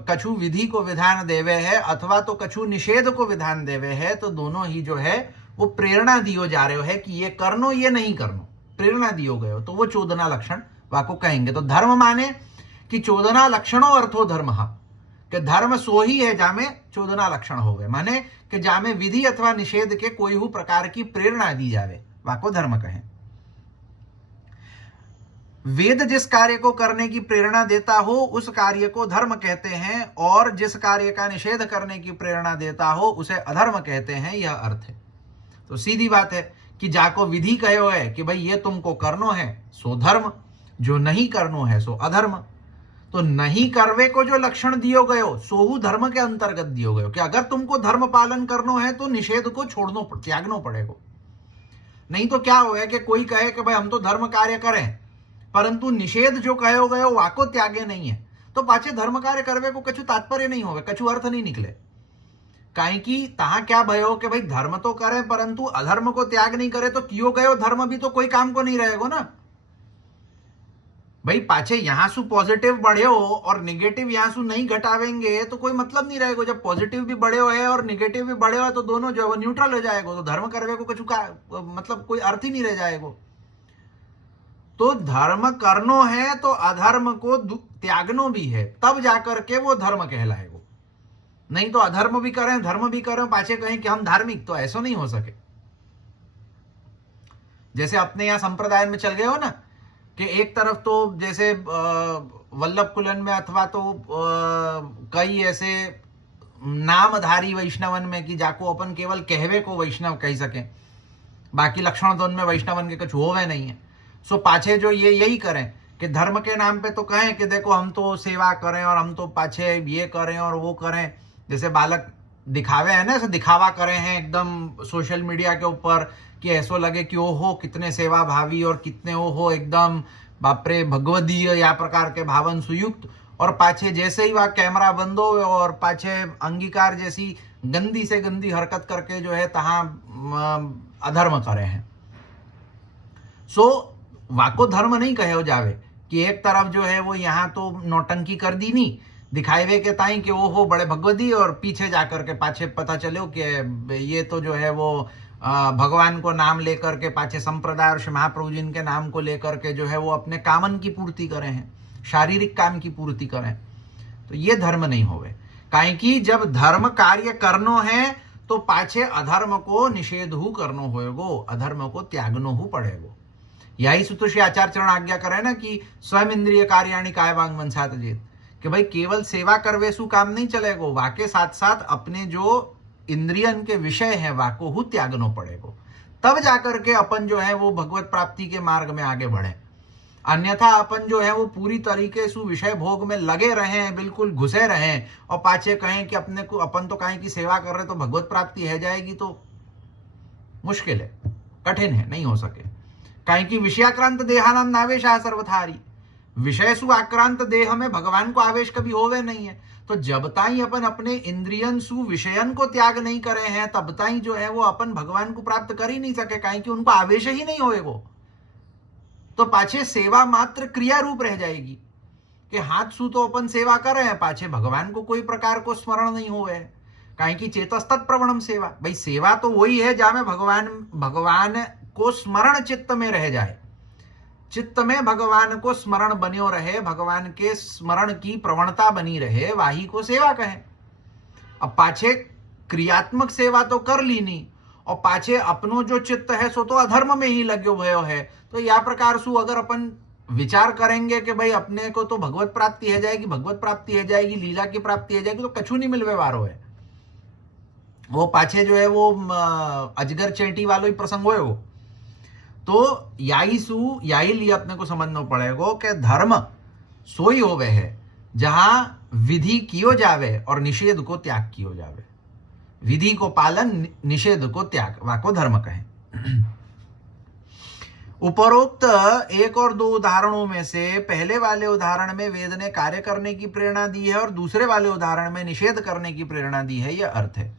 कछु विधि को विधान देवे है अथवा तो कछु निषेध को विधान देवे है, तो दोनों ही जो है वो प्रेरणा दियो जा रहे हो है कि ये करनो ये नहीं करनो, प्रेरणा दियो गए हो, तो वो चोदना लक्षण वाको कहेंगे। तो धर्म माने कि चोदना लक्षणों अर्थो धर्म, कि धर्म सो ही है जामे चोदना लक्षण हो गए, माने कि जामे विधि अथवा निषेध के कोई हु प्रकार की प्रेरणा दी जावे, वाको धर्म कहें। वेद जिस कार्य को करने की प्रेरणा देता हो उस कार्य को धर्म कहते हैं, और जिस कार्य का निषेध करने की प्रेरणा देता हो उसे अधर्म कहते हैं, यह अर्थ है। तो सीधी बात है कि जाको विधि कहो है कि भाई ये तुमको करनो है सो धर्म, जो नहीं करनो है सो अधर्म। तो नहीं करवे को जो लक्षण दियो गयो सोहु धर्म के अंतर्गत दियो गयो, कि अगर तुमको धर्म पालन करनो है तो निषेध को छोड़नो त्यागनो पड़ेगा। नहीं तो क्या हो कि कोई कहे कि भाई हम तो धर्म कार्य करें परंतु निषेध जो कहो गयो वाको त्यागे नहीं है, तो पाछे धर्म कार्य करवे को कछु तात्पर्य नहीं होवे, कछु अर्थ नहीं निकले। काहे कि तहां क्या भयो कि भाई धर्म तो करे परंतु अधर्म को त्याग नहीं करे, तो कियो गयो धर्म भी तो कोई काम को नहीं रहेगा ना भाई। पाछे यहां सु पॉजिटिव बढ़े हो और निगेटिव यहां सु नहीं घटावेंगे तो कोई मतलब नहीं रहेगा। जब पॉजिटिव भी बढ़े हो है और निगेटिव भी बढ़े हो तो दोनों जो है न्यूट्रल हो जाएगा, तो धर्म करवे को कुछ का मतलब कोई अर्थ ही नहीं रह जाएगा। तो धर्म करनो है तो अधर्म को त्यागनो भी है, तब जाकर के वो धर्म कहलाएगा। नहीं तो अधर्म भी करें धर्म भी करें पाछे कहें कि हम धार्मिक, तो ऐसा नहीं हो सके। जैसे अपने यहां संप्रदाय में चल गए हो ना कि एक तरफ तो जैसे वल्लभ कुलन में अथवा तो कई ऐसे नामधारी वैष्णवन में कि जाको अपन केवल कहवे को वैष्णव कह सके, बाकी लक्षण तो उनमें वैष्णवन के कुछ होवे नहीं है। सो पाछे जो ये यही करें कि धर्म के नाम पे तो कहें कि देखो हम तो सेवा करें और हम तो पाछे ये करें और वो करें। जैसे बालक दिखावे है ना, ऐसे दिखावा करें हैं एकदम सोशल मीडिया के ऊपर कि ऐसा लगे कि ओहो कितने सेवा भावी और कितने ओहो एकदम बापरे भगवदीय या प्रकार के भावन सुयुक्त, और पाछे जैसे ही वह कैमरा बंद हो और पाछे अंगीकार जैसी गंदी से गंदी हरकत करके जो है तहां अधर्म करे हैं। सो वाको धर्म नहीं कहे जावे कि एक तरफ जो है वो यहाँ तो नौटंकी कर दी नहीं दिखावे के ताई कि वो हो बड़े भगवदी, और पीछे जाकर के पाछे पता चलो कि ये तो जो है वो भगवान को नाम लेकर के पाछे संप्रदाय और महाप्रभु जी के नाम को लेकर के जो है वो अपने कामन की पूर्ति करें हैं, शारीरिक काम की पूर्ति करें। तो ये धर्म नहीं होवे। काहे कि जब धर्म कार्य करनो है तो पाछे अधर्म को निषेध हु करनो होएगो, अधर्म को त्यागनो हु पड़ेगो। यही सुतोषी आचार्य चरण आज्ञा करे ना कि स्वयं इंद्रिय कार्याणि काय वांग मन सात जेत, कि भाई केवल सेवा करवे सु काम नहीं चलेगो, वाके साथ साथ अपने जो इंद्रियन के विषय है वाको हु त्यागनो पड़ेगो, तब जाकर के अपन जो है वो भगवत प्राप्ति के मार्ग में आगे बढ़े। अन्यथा अपन जो है वो पूरी तरीके से विषय भोग में लगे रहें, बिल्कुल घुसे रहें और पाछे कहें कि अपने को अपन तो कहें कि सेवा कर रहे तो भगवत प्राप्ति है जाएगी, तो मुश्किल है, कठिन है, नहीं हो सके। काहे कि विषयाक्रांत देहानंद आवेश सर्वथारी, विषय सु आक्रांत देह में भगवान को आवेश कभी होवे नहीं है। तो जब ताई अपन अपने इंद्रियन सु विषयन को त्याग नहीं करे हैं तब ताई जो है वो अपन भगवान को प्राप्त कर ही नहीं सके, काहे कि उनको आवेश ही नहीं होएगो। तो पाछे सेवा मात्र क्रिया रूप रह जाएगी कि हाथ सु तो अपन सेवा कर रहे हैं, पाछे भगवान को कोई प्रकार को स्मरण नहीं होवे। काहे कि चेतस्तत् प्रवणम सेवा, भाई सेवा तो वही है जहां में भगवान को स्मरण चित्त में रह जाए, चित्त में भगवान को स्मरण बन्यो रहे, भगवान के स्मरण की प्रवणता बनी रहे, वाही को सेवा कहें। अब पाछे क्रियात्मक सेवा तो कर ली नहीं और पाछे अपनो जो चित्त है सो तो अधर्म में ही लग्यो भयो है। तो या प्रकार सु अगर अपन विचार करेंगे कि भाई अपने को तो भगवत प्राप्ति है जाएगी, भगवत प्राप्ति है जाएगी, लीला की प्राप्ति है जाएगी, तो कछु नहीं मिलवे वारो है। वो पाछे जो है वो अजगर चेंटी वालो ही प्रसंग हो वो। तो याही लिए अपने को समझना पड़ेगा कि धर्म सोई होवे है जहां विधि कियो जावे और निषेध को त्याग कियो जावे। विधि को पालन, निषेध को त्याग, वाको धर्म कहें। उपरोक्त एक और दो उदाहरणों में से पहले वाले उदाहरण में वेद ने कार्य करने की प्रेरणा दी है और दूसरे वाले उदाहरण में निषेध करने की प्रेरणा दी है, यह अर्थ है।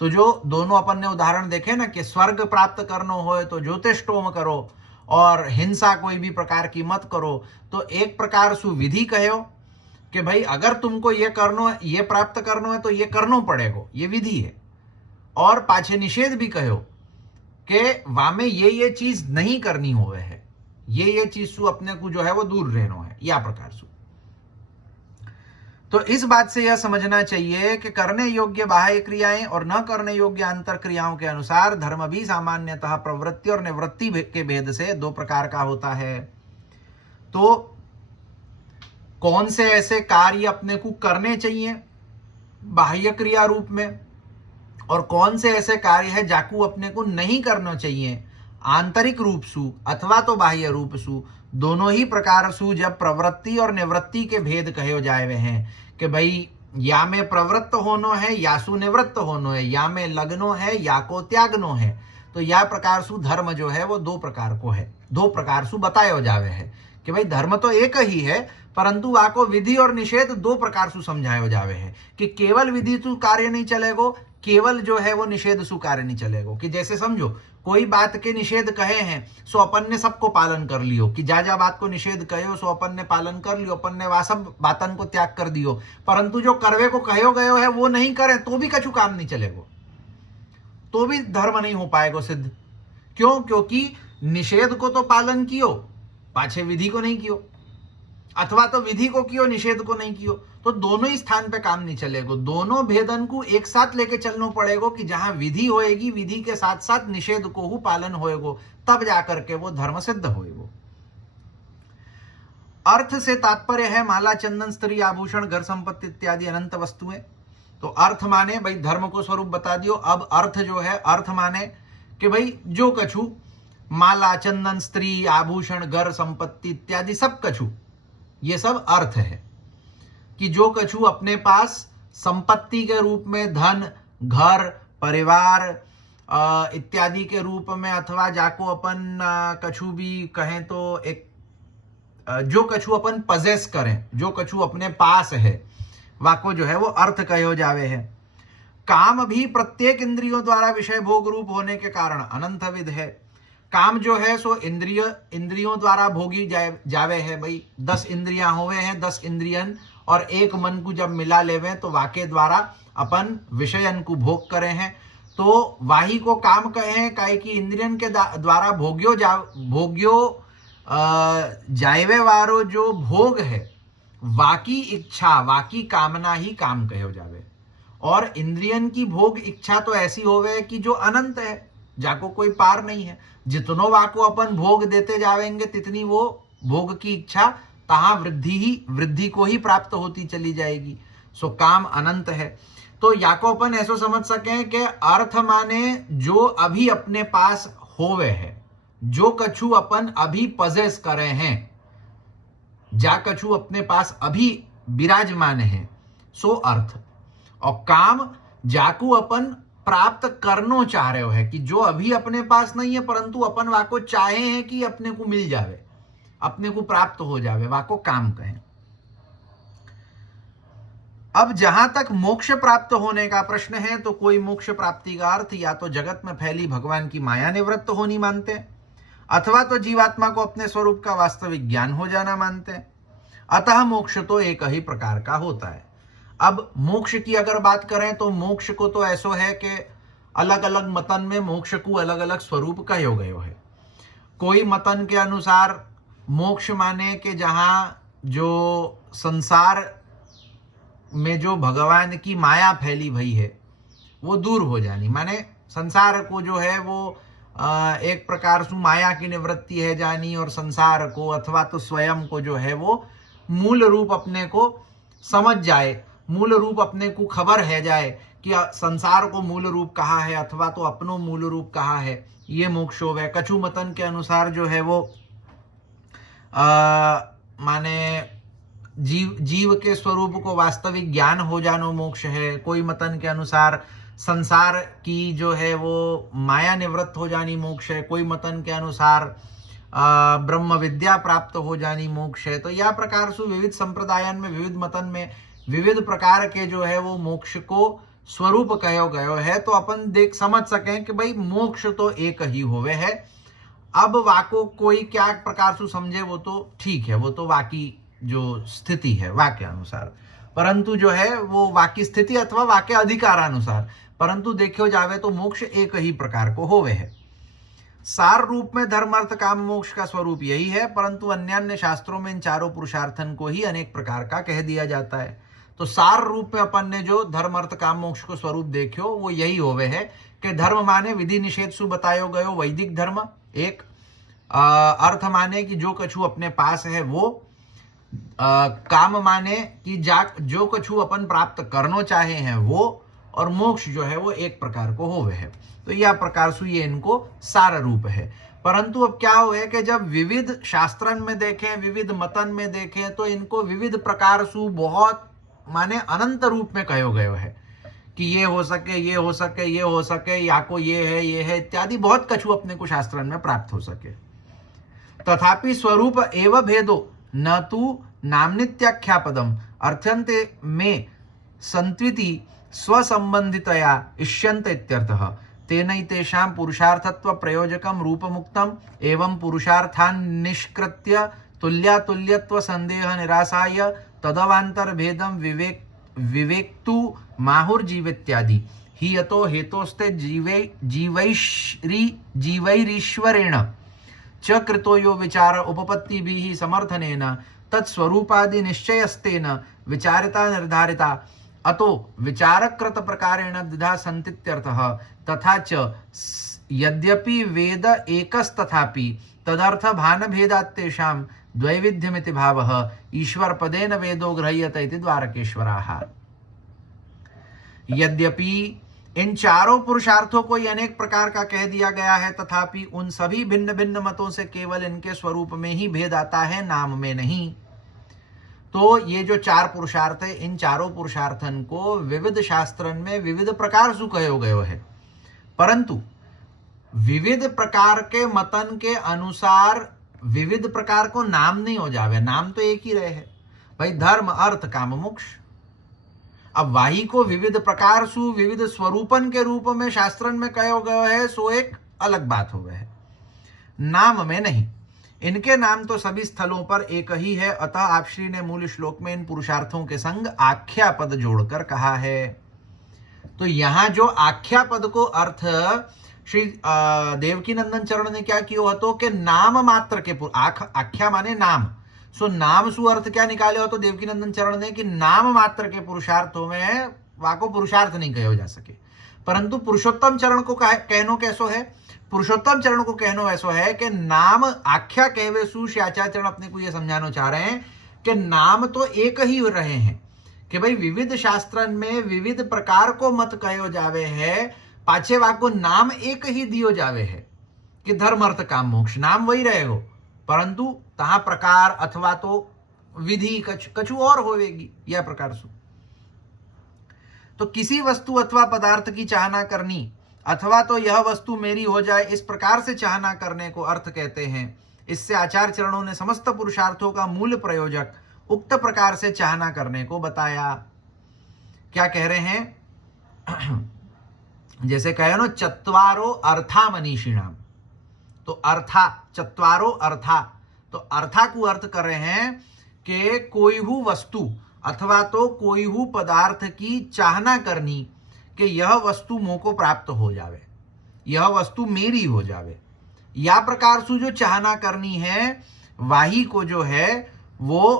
तो जो दोनों अपन ने उदाहरण देखे ना कि स्वर्ग प्राप्त करना हो तो ज्योतिषोम करो और हिंसा कोई भी प्रकार की मत करो, तो एक प्रकार सुविधि कहो कि भाई अगर तुमको ये करना है, ये प्राप्त करना है तो ये करना पड़ेगा, ये विधि है। और पाछे निषेध भी कहो कि वामे ये चीज नहीं करनी होवे है, ये चीज सु अपने को जो है वो दूर रहना है, या प्रकार सु। तो इस बात से यह समझना चाहिए कि करने योग्य बाह्य क्रियाएं और न करने योग्य अंतर क्रियाओं के अनुसार धर्म भी सामान्यतः प्रवृत्ति और निवृत्ति के भेद से दो प्रकार का होता है। तो कौन से ऐसे कार्य अपने को करने चाहिए बाह्य क्रिया रूप में, और कौन से ऐसे कार्य है जाकू अपने को नहीं करना चाहिए आंतरिक रूप सु अथवा तो बाह्य रूप सु। दोनों ही प्रकार सु जब प्रवृत्ति और निवृत्ति के भेद कहे जाए हुए हैं कि भाई या में प्रवृत्त होनो है या सु निवृत्त होनो है, या में लगनो है या को त्यागनो है, तो यह प्रकार सु धर्म जो है वो दो प्रकार को है, दो प्रकार सु बतायो जावे है कि भाई धर्म तो एक ही है परंतु वाको विधि और निषेध दो प्रकार सु समझायो जावे है कि केवल विधि सु कार्य नहीं चलेगो, केवल जो है वो निषेध सु कार्य नहीं चलेगो। कि जैसे समझो कोई बात के निषेध कहे हैं सो अपन ने सबको पालन कर लियो, कि जा बात को निषेध कहो सो अपन ने पालन कर लियो, अपन ने वह सब बातन को त्याग कर दियो, परंतु जो करवे को कहो गयो है वो नहीं करे तो भी कछु काम नहीं चलेगो, तो भी धर्म नहीं हो पाएगा सिद्ध। क्यों? क्योंकि निषेध को तो पालन कियो, पाछे विधि को नहीं कियो, अथवा तो विधि को कियो निषेध को नहीं कियो, तो दोनों ही स्थान पे काम नहीं चलेगा। दोनों भेदन को एक साथ लेके चलना पड़ेगा कि जहां विधि होएगी, विधि के साथ साथ निषेध को ही पालन होएगा, तब जाकर के वो धर्म सिद्ध होएगा। अर्थ से तात्पर्य है माला, चंदन, स्त्री, आभूषण, घर संपत्ति इत्यादि अनंत वस्तुएं। तो अर्थ माने भाई धर्म को स्वरूप बता दियो। अब अर्थ जो है, अर्थ माने कि भाई जो कछु माला, चंदन, स्त्री, आभूषण, घर संपत्ति इत्यादि सब कछु, ये सब अर्थ है कि जो कछु अपने पास संपत्ति के रूप में धन, घर, परिवार इत्यादि के रूप में, अथवा जाको अपन कछु भी कहें तो एक जो कछु अपन पजेस करें, जो कछु अपने पास है, वाको जो है वो अर्थ कहो जावे है। काम भी प्रत्येक इंद्रियों द्वारा विषय भोग रूप होने के कारण अनंत विध है। काम जो है सो इंद्रियों द्वारा भोगी जावे है। भाई 10 इंद्रियां होवे हैं, 10 इंद्रियन और एक मन को जब मिला लेवे तो वाके द्वारा अपन विषयन को भोग करे हैं, तो वाही को काम कहे, काहे कि इंद्रियन के द्वारा भोग्यो जायवे वारो जो भोग है, वाकी इच्छा, वाकी कामना ही काम कहो जावे। और इंद्रियन की भोग इच्छा तो ऐसी होवे कि जो अनंत है, जाको कोई पार नहीं है। जितनो वाको अपन भोग देते जावेंगे तितनी वो भोग की इच्छा तहां वृद्धि को ही प्राप्त होती चली जाएगी। सो काम अनंत है। तो याको अपन ऐसो समझ सके कि अर्थ माने जो अभी अपने पास होवे है, जो कछु अपन अभी पजेस करे हैं, जा कछु अपने पास अभी विराजमान है, सो अर्थ। और काम जाकू अपन प्राप्त करनो चाह रहे हो है कि जो अभी अपने पास नहीं है परंतु अपन वाको चाहे हैं कि अपने को मिल जावे, अपने को प्राप्त हो जावे, वाको काम कहें। अब जहां तक मोक्ष प्राप्त होने का प्रश्न है तो कोई मोक्ष प्राप्ति का अर्थ या तो जगत में फैली भगवान की माया निवृत्त होनी मानते हैं, अथवा तो जीवात्मा को अपने स्वरूप का वास्तविक ज्ञान हो जाना मानते हैं। अतः मोक्ष तो एक ही प्रकार का होता है। अब मोक्ष की अगर बात करें तो मोक्ष को तो ऐसो है कि अलग अलग मतन में मोक्ष को अलग अलग स्वरूप कहो गयो है। कोई मतन के अनुसार मोक्ष माने कि जहां जो संसार में जो भगवान की माया फैली भई है वो दूर हो जानी, माने संसार को जो है वो एक प्रकार से माया की निवृत्ति है जानी और संसार को अथवा तो स्वयं को जो है वो मूल रूप अपने को समझ जाए, मूल रूप अपने को खबर है जाए कि संसार को मूल रूप कहा है अथवा तो अपनो मूल रूप कहा है, ये मोक्ष हो गए। कछु मतन के अनुसार जो है वो माने जीव के स्वरूप को वास्तविक ज्ञान हो जानो मोक्ष है। कोई मतन के अनुसार संसार की जो है वो माया निवृत्त हो जानी मोक्ष है। कोई मतन के अनुसार ब्रह्म विद्या प्राप्त हो जानी मोक्ष है। तो यह प्रकार से विविध संप्रदायन में, विविध मतन में विविध प्रकार के जो है वो मोक्ष को स्वरूप कहो गयो है। तो अपन देख समझ सकें कि भाई मोक्ष तो एक ही होवे है। अब वाको कोई क्या प्रकार से समझे वो तो ठीक है, वो तो वाकी जो स्थिति है वाक्य अनुसार, परंतु जो है वो वाक्य स्थिति अथवा वाक्य अधिकारानुसार, परंतु देखो जावे तो मोक्ष एक ही प्रकार को होवे है। सार रूप में धर्म अर्थ काम मोक्ष का स्वरूप यही है, परंतु अन्य अन्य शास्त्रों में इन चारों पुरुषार्थन को ही अनेक प्रकार का कह दिया जाता है। तो सार रूप में अपन ने जो धर्म अर्थ काम मोक्ष को स्वरूप देखो वो यही होवे है कि धर्म माने विधि निषेध सु बतायो गयो वैदिक धर्म एक, अर्थ माने कि जो कछु अपने पास है वो, काम माने कि जो कछु अपन प्राप्त करनो चाहे हैं वो, और मोक्ष जो है वो एक प्रकार को होवे है। तो यह प्रकार से ये इनको सार रूप है। परंतु अब क्या हुए कि जब विविध शास्त्रन में देखें, विविध मतन में देखें, तो इनको विविध प्रकार से बहुत माने अनंत रूप में कहो गयो है कि ये हो सके, ये हो सके, ये हो सके, या को ये है इत्यादि बहुत कछु अपने को शास्त्रन में प्राप्त हो सके। तथापि स्वरूप एव भेदो न तु नामनित्याख्या पदम अर्थ्यन्ते में संत्विति स्वसंबंधितया इष्यन्त इत्यर्थः। तेनैतेषां पुरुषार्थत्व प्रयोजकं रूपमुक्तम् एवं पुरुषार्थान् निष्कृत्य तुल्यातुल्यत्व संदेह निरासाय तदवांतर भेदम विवेक्तु माहुर्जीवित्यादि ही यतो हेतोस्ते जीवैरीश्वरेण च कृतो यो विचार उपपत्तिभिः समर्थनेन तत्स्वरूपादि निश्चयस्तेन विचारिता निर्धारिता अतो विचारकृत प्रकारेण द्विधा सन्तीत्यर्थः। तथा च यद्यपि वेद एकस्तथापि तदर्थ भान भेदात्तेषां द्वैविध्यमिति भावः ईश्वर पदेन वेदो गृह्यते इति द्वारकेश्वराः। यद्यपि इन चारों पुरुषार्थों को अनेक प्रकार का कह दिया गया है, तथापि उन सभी भिन्न भिन्न मतों से केवल इनके स्वरूप में ही भेद आता है, नाम में नहीं। तो ये जो चार पुरुषार्थ है, इन चारों पुरुषार्थन को विविध शास्त्रन में विविध प्रकार से कहो गयो है, परंतु विविध प्रकार के मतन के अनुसार विविध प्रकार को नाम नहीं हो जावे, नाम तो एक ही रहे है भाई, धर्म अर्थ काम मोक्ष। अब वाही को विविध प्रकार सु विविध स्वरूपन के रूप में शास्त्रन में कहो गयो है, सो एक अलग बात हो गए है, नाम में नहीं। इनके नाम तो सभी स्थलों पर एक ही है। अतः आप श्री ने मूल श्लोक में इन पुरुषार्थों के संग आख्या पद जोड़कर कहा है। तो यहां जो आख्या पद को अर्थ श्री देवकी नंदन चरण ने क्या किया तो कि नाम मात्र के आख्या माने नाम, सो नाम सु अर्थ क्या निकाले हो तो देवकी नंदन चरण ने कि नाम मात्र के पुरुषार्थों में वाको पुरुषार्थ नहीं कहे जा सके, परंतु पुरुषोत्तम चरण को कहनो कैसो है, पुरुषोत्तम चरण को कहनो ऐसो है कि नाम आख्या कहवे सु श्री आचार्य चरण अपने को यह समझाना चाह रहे हैं कि नाम तो एक ही रहे हैं कि भाई विविध शास्त्रन में विविध प्रकार को मत कहो जावे है, पाछे वाको नाम एक ही दियो जावे है कि धर्म अर्थ काम मोक्ष, नाम वही रहेगो, परंतु तहां प्रकार अथवा तो विधि कछु और होवेगी यह प्रकार से। तो किसी वस्तु अथवा पदार्थ की चाहना करनी अथवा तो यह वस्तु मेरी हो जाए, इस प्रकार से चाहना करने को अर्थ कहते हैं। इससे आचार्य चरणों ने समस्त पुरुषार्थों का मूल प्रयोजक उक्त प्रकार से चाहना करने को बताया। क्या कह रहे हैं, जैसे कहे ना चत्वारो अर्था मनीषिणाम, तो अर्था चत्वारो अर्था, तो अर्था को अर्थ कर रहे हैं कि कोई हु वस्तु अथवा तो कोई हु पदार्थ की चाहना करनी कि यह वस्तु मोह को प्राप्त हो जावे, यह वस्तु मेरी हो जावे, या प्रकार से जो चाहना करनी है वाही को जो है वो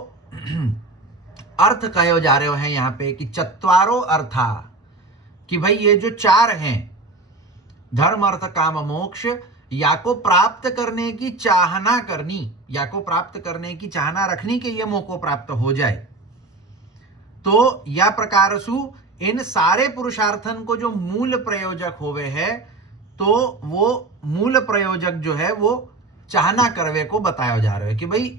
अर्थ कहे जा रहे हैं यहां पे कि चत्वारो अर्था, कि भाई ये जो चार हैं धर्म अर्थ काम मोक्ष, या को प्राप्त करने की चाहना करनी, या को प्राप्त करने की चाहना रखनी कि ये मोह को प्राप्त हो जाए, तो या प्रकार सु इन सारे पुरुषार्थन को जो मूल प्रयोजक होवे है, तो वो मूल प्रयोजक जो है वो चाहना करवे को बताया जा रहा है कि भाई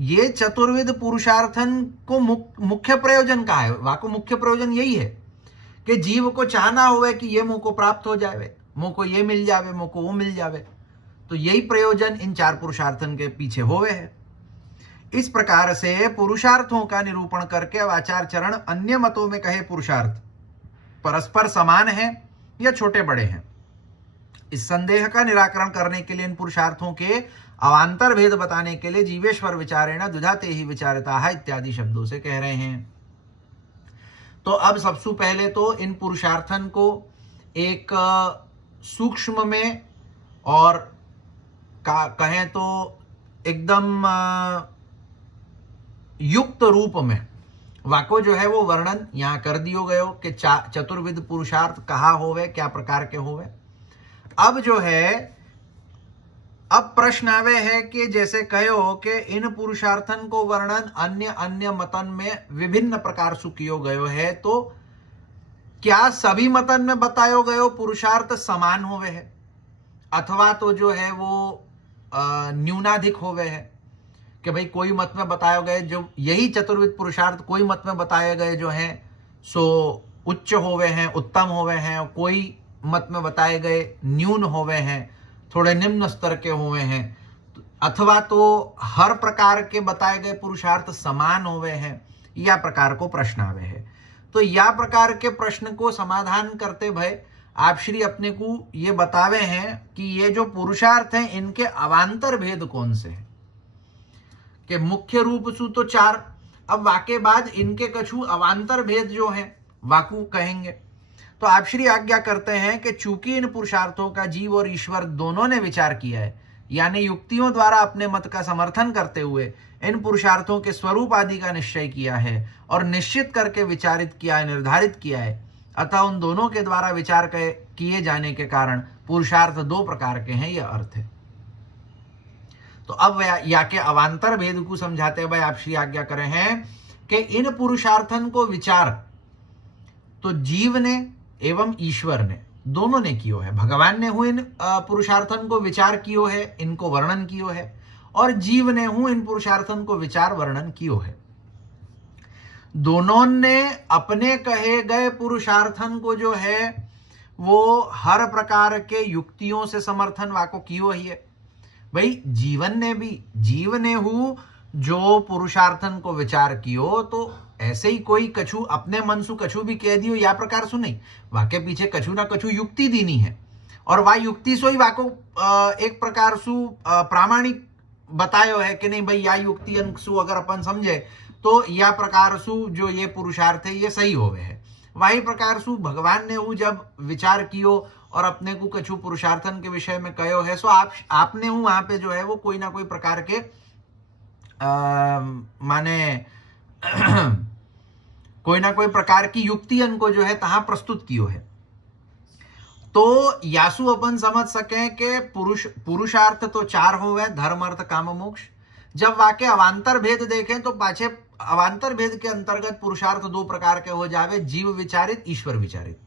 ये चतुर्विध पुरुषार्थन को मुख्य प्रयोजन का है। वाको मुख्य प्रयोजन यही है कि जीव को चाहना होवे कि ये मुंह को प्राप्त हो जावे, मुंह को ये मिल जावे, मुंह को वो मिल जावे। तो यही प्रयोजन इन चार पुरुषार्थन के पीछे होवे है। इस प्रकार से पुरुषार्थों का निरूपण करके अब आचार्य चरण अन्य मतों में कहे पुरुषार्थ परस्पर समान है या छोटे बड़े हैं, इस संदेह का निराकरण करने के लिए इन पुरुषार्थों के अवान्तर भेद बताने के लिए जीवेश्वर विचारेण द्विधा ते ही विचारता है इत्यादि शब्दों से कह रहे हैं। तो अब सबसे पहले तो इन पुरुषार्थन को एक सूक्ष्म में और कहें तो एकदम युक्त रूप में वाको जो है वो वर्णन यहाँ कर दियो गयो कि चतुर्विध पुरुषार्थ कहा होवे, क्या प्रकार के होवे। अब जो है अब प्रश्न आवे है कि जैसे कहो कि इन पुरुषार्थन को वर्णन अन्य अन्य मतन में विभिन्न प्रकार से कियो गयो है, तो क्या सभी मतन में बतायो गयो पुरुषार्थ समान होवे है अथवा तो जो है वो न्यूनाधिक होवे है कि भाई कोई मत में बताए गए जो यही चतुर्विध पुरुषार्थ कोई मत में बताए गए जो हैं सो उच्च होवे हैं, उत्तम होवे हैं, कोई मत में बताए गए न्यून होवे हैं, थोड़े निम्न स्तर के हुए हैं, अथवा तो हर प्रकार के बताए गए पुरुषार्थ समान हुए हैं, या प्रकार को प्रश्न आवे है। तो या प्रकार के प्रश्न को समाधान करते भय आप श्री अपने को ये बतावे हैं कि ये जो पुरुषार्थ हैं इनके अवान्तर भेद कौन से हैं, कि मुख्य रूप सु तो चार, अब वाके बाद इनके कछु अवान्तर भेद जो हैं वाकु कहेंगे। तो आप श्री आज्ञा करते हैं कि चूंकि इन पुरुषार्थों का जीव और ईश्वर दोनों ने विचार किया है, यानी युक्तियों द्वारा अपने मत का समर्थन करते हुए इन पुरुषार्थों के स्वरूप आदि का निश्चय किया है और निश्चित करके विचारित किया है, निर्धारित किया है, अतः उन दोनों के द्वारा विचार किए जाने के कारण पुरुषार्थ दो प्रकार के हैं, यह अर्थ है। तो अब या के अवान्तर भेद को समझाते हुए आप श्री आज्ञा करे हैं कि इन पुरुषार्थन को विचार तो जीव ने एवं ईश्वर ने दोनों ने कियो है। भगवान ने हूं इन पुरुषार्थन को विचार कियो है, इनको वर्णन कियो है, और जीव ने हूं इन पुरुषार्थन को विचार वर्णन कियो है। दोनों ने अपने कहे गए पुरुषार्थन को जो है वो हर प्रकार के युक्तियों से समर्थन वाको कियो ही है। भाई जीव ने हूं जो पुरुषार्थन को विचार कियो, तो ऐसे ही कोई कछु अपने मन सु कछु भी कह दियो या प्रकार सु नहीं, वाके पीछे कछु ना कछु युक्ति दीनी है, और वह युक्ति सो ही वाको एक प्रकार सु प्रामाणिक बतायो है कि नहीं भाई या युक्ति सु अगर अपन समझे तो या प्रकार सु जो ये पुरुषार्थ है ये सही होवे है। वही प्रकार सु भगवान ने वो जब विचार कियो और अपने को कछु पुरुषार्थन के विषय में कहो है, सो आपने हूँ वहां पे जो है वो कोई ना कोई प्रकार के माने कोई ना कोई प्रकार की युक्तियन को जो है तहां प्रस्तुत कियो है। तो यासु अपन समझ सके कि पुरुषार्थ तो चार होवे, धर्म अर्थ काम मोक्ष। जब वाके अवान्तर भेद देखें तो पाछे अवान्तर भेद के अंतर्गत पुरुषार्थ दो प्रकार के हो जावे, जीव विचारित, ईश्वर विचारित।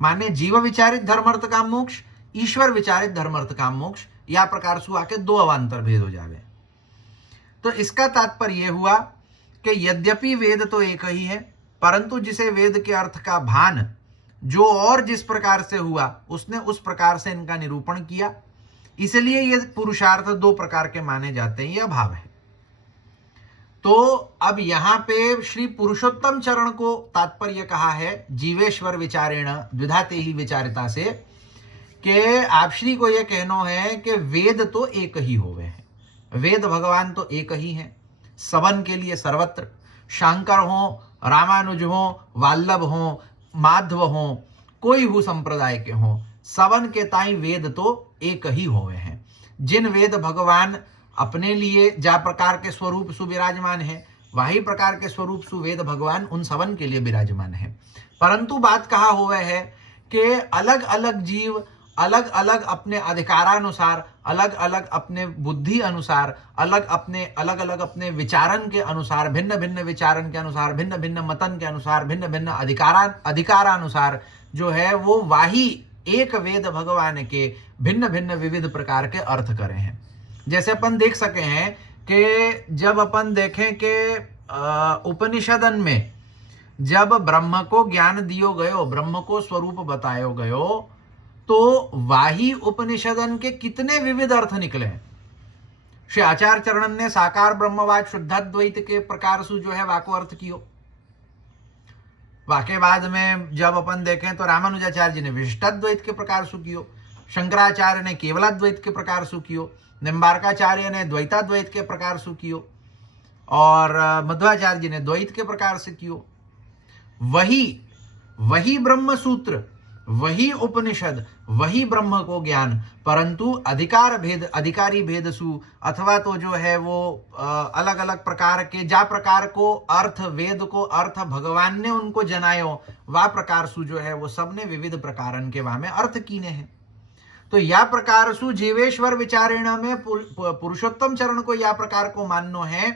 माने जीव विचारित धर्म अर्थ काम मोक्ष, ईश्वर विचारित धर्म अर्थ काम मोक्ष, या प्रकार से आके दो अवान्तर भेद हो जावे। तो इसका तात्पर्य यह हुआ कि यद्यपि वेद तो एक ही है, परंतु जिसे वेद के अर्थ का भान जो और जिस प्रकार से हुआ उसने उस प्रकार से इनका निरूपण किया, इसलिए ये पुरुषार्थ दो प्रकार के माने जाते हैं, यह भाव है। तो अब यहां पे श्री पुरुषोत्तम चरण को तात्पर्य कहा है जीवेश्वर विचारेण द्विधा ते ही विचारिता से, कि आप श्री को यह कहना है कि वेद तो एक ही होवे हैं, वेद भगवान तो एक ही हैं, सबन के लिए सर्वत्र, शंकर हो, रामानुज हो, वल्लभ हो, माधव हो, कोई हो संप्रदाय के हो, सबन के ताई वेद तो एक ही होवे हैं। जिन वेद भगवान अपने लिए जा प्रकार के स्वरूप सुविराजमान है, वही प्रकार के स्वरूप सुवेद भगवान उन सबन के लिए विराजमान है। परंतु बात कहा हुआ है कि अलग अलग जीव अलग अलग अपने अधिकारानुसार, अलग अलग अपने बुद्धि अनुसार, अलग अलग अपने विचारन के अनुसार, भिन्न भिन्न विचारन के अनुसार, भिन्न भिन्न मतन के अनुसार, भिन्न भिन्न अधिकारानुसार जो है वो वाही एक वेद भगवान के भिन्न भिन्न विविध प्रकार के अर्थ करे हैं। जैसे अपन देख सके हैं कि जब अपन देखें कि उपनिषदन में जब ब्रह्म को ज्ञान दियो गयो, ब्रह्म को स्वरूप बतायो गयो, तो वाही उपनिषदन के कितने विविध अर्थ निकले हैं। श्री आचार्य चरणन ने साकार ब्रह्मवाद शुद्धाद्वैत के प्रकार से जो है वाको अर्थ कियो। वाके बाद में जब अपन देखें तो रामानुजाचार्य जी ने विशिष्टाद्वैत के प्रकार से कियो, शंकराचार्य ने केवलाद्वैत के प्रकार से कियो, निम्बार्काचार्य ने द्वैताद्वैत के प्रकार से कियो, और मध्वाचार्य जी ने द्वैत के प्रकार से कियो। वही ब्रह्म सूत्र, वही उपनिषद, वही ब्रह्म को ज्ञान, परंतु अधिकारी भेद सु अथवा तो जो है वो अलग अलग प्रकार के जा प्रकार को अर्थ, वेद को अर्थ भगवान ने उनको जनायो, वा प्रकार सु जो है वो सबने विविध प्रकारन के वहां में अर्थ कीने हैं। तो या प्रकार सु जीवेश्वर विचारेण में पुरुषोत्तम चरण को या प्रकार को माननो है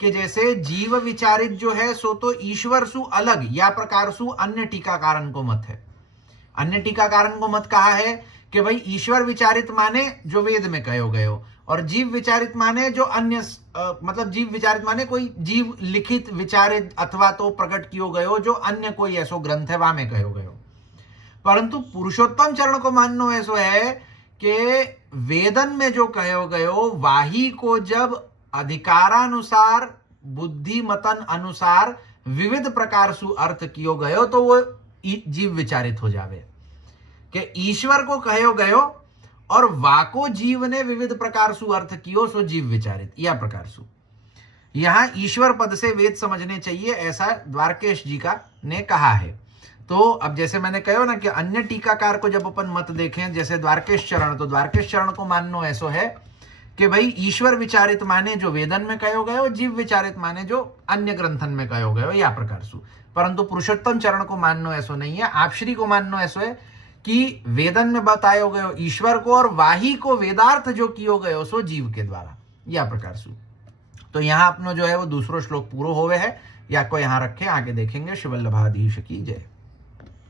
कि जैसे जीव विचारित जो है सो तो ईश्वर सु अलग, या प्रकार सु अन्य टीकाकारन को मत है। अन्य टीकाकारन को मत कहा है कि भाई ईश्वर विचारित माने जो वेद में कहो गयो, और जीव विचारित माने जो अन्य मतलब जीव विचारित माने कोई जीव लिखित विचारित अथवा तो प्रकट कियो गयो जो अन्य कोई ऐसो ग्रंथ है वहां में कहो गयो। परंतु पुरुषोत्तम चरण को माननो ऐसो है कि वेदन में जो कहो गयो वाही को जब अधिकारानुसार, बुद्धि मतन अनुसार विविध प्रकार सु अर्थ कियो गयो तो वो जीव विचारित हो जावे कि ईश्वर को कहो गयो और वाको जीव ने विविध प्रकार सु अर्थ कियो सो जीव विचारित, या प्रकार सु। यहां ईश्वर पद से वेद समझने चाहिए, ऐसा द्वारकेश जी का ने कहा है। तो अब जैसे मैंने कहो ना कि अन्य टीकाकार को जब अपन मत देखें जैसे द्वारकेश चरण, तो द्वारकेश चरण को माननो ऐसो है कि भाई ईश्वर विचारित माने जो वेदन में कहो गयो, जीव विचारित माने जो अन्य ग्रंथन में कहो गयो, या प्रकार सु। परंतु पुरुषोत्तम चरण को माननो ऐसो नहीं है। आप श्री को माननो ऐसो है कि वेदन में बतायो गयो ईश्वर को और वाही को वेदार्थ जो कियो गयो सो जीव के द्वारा, या प्रकार सु। तो यहाँ अपनो जो है वो दूसरो श्लोक पूरो होवे है, या को यहाँ रखे, आगे देखेंगे। शिवल्लभाधीश की जय।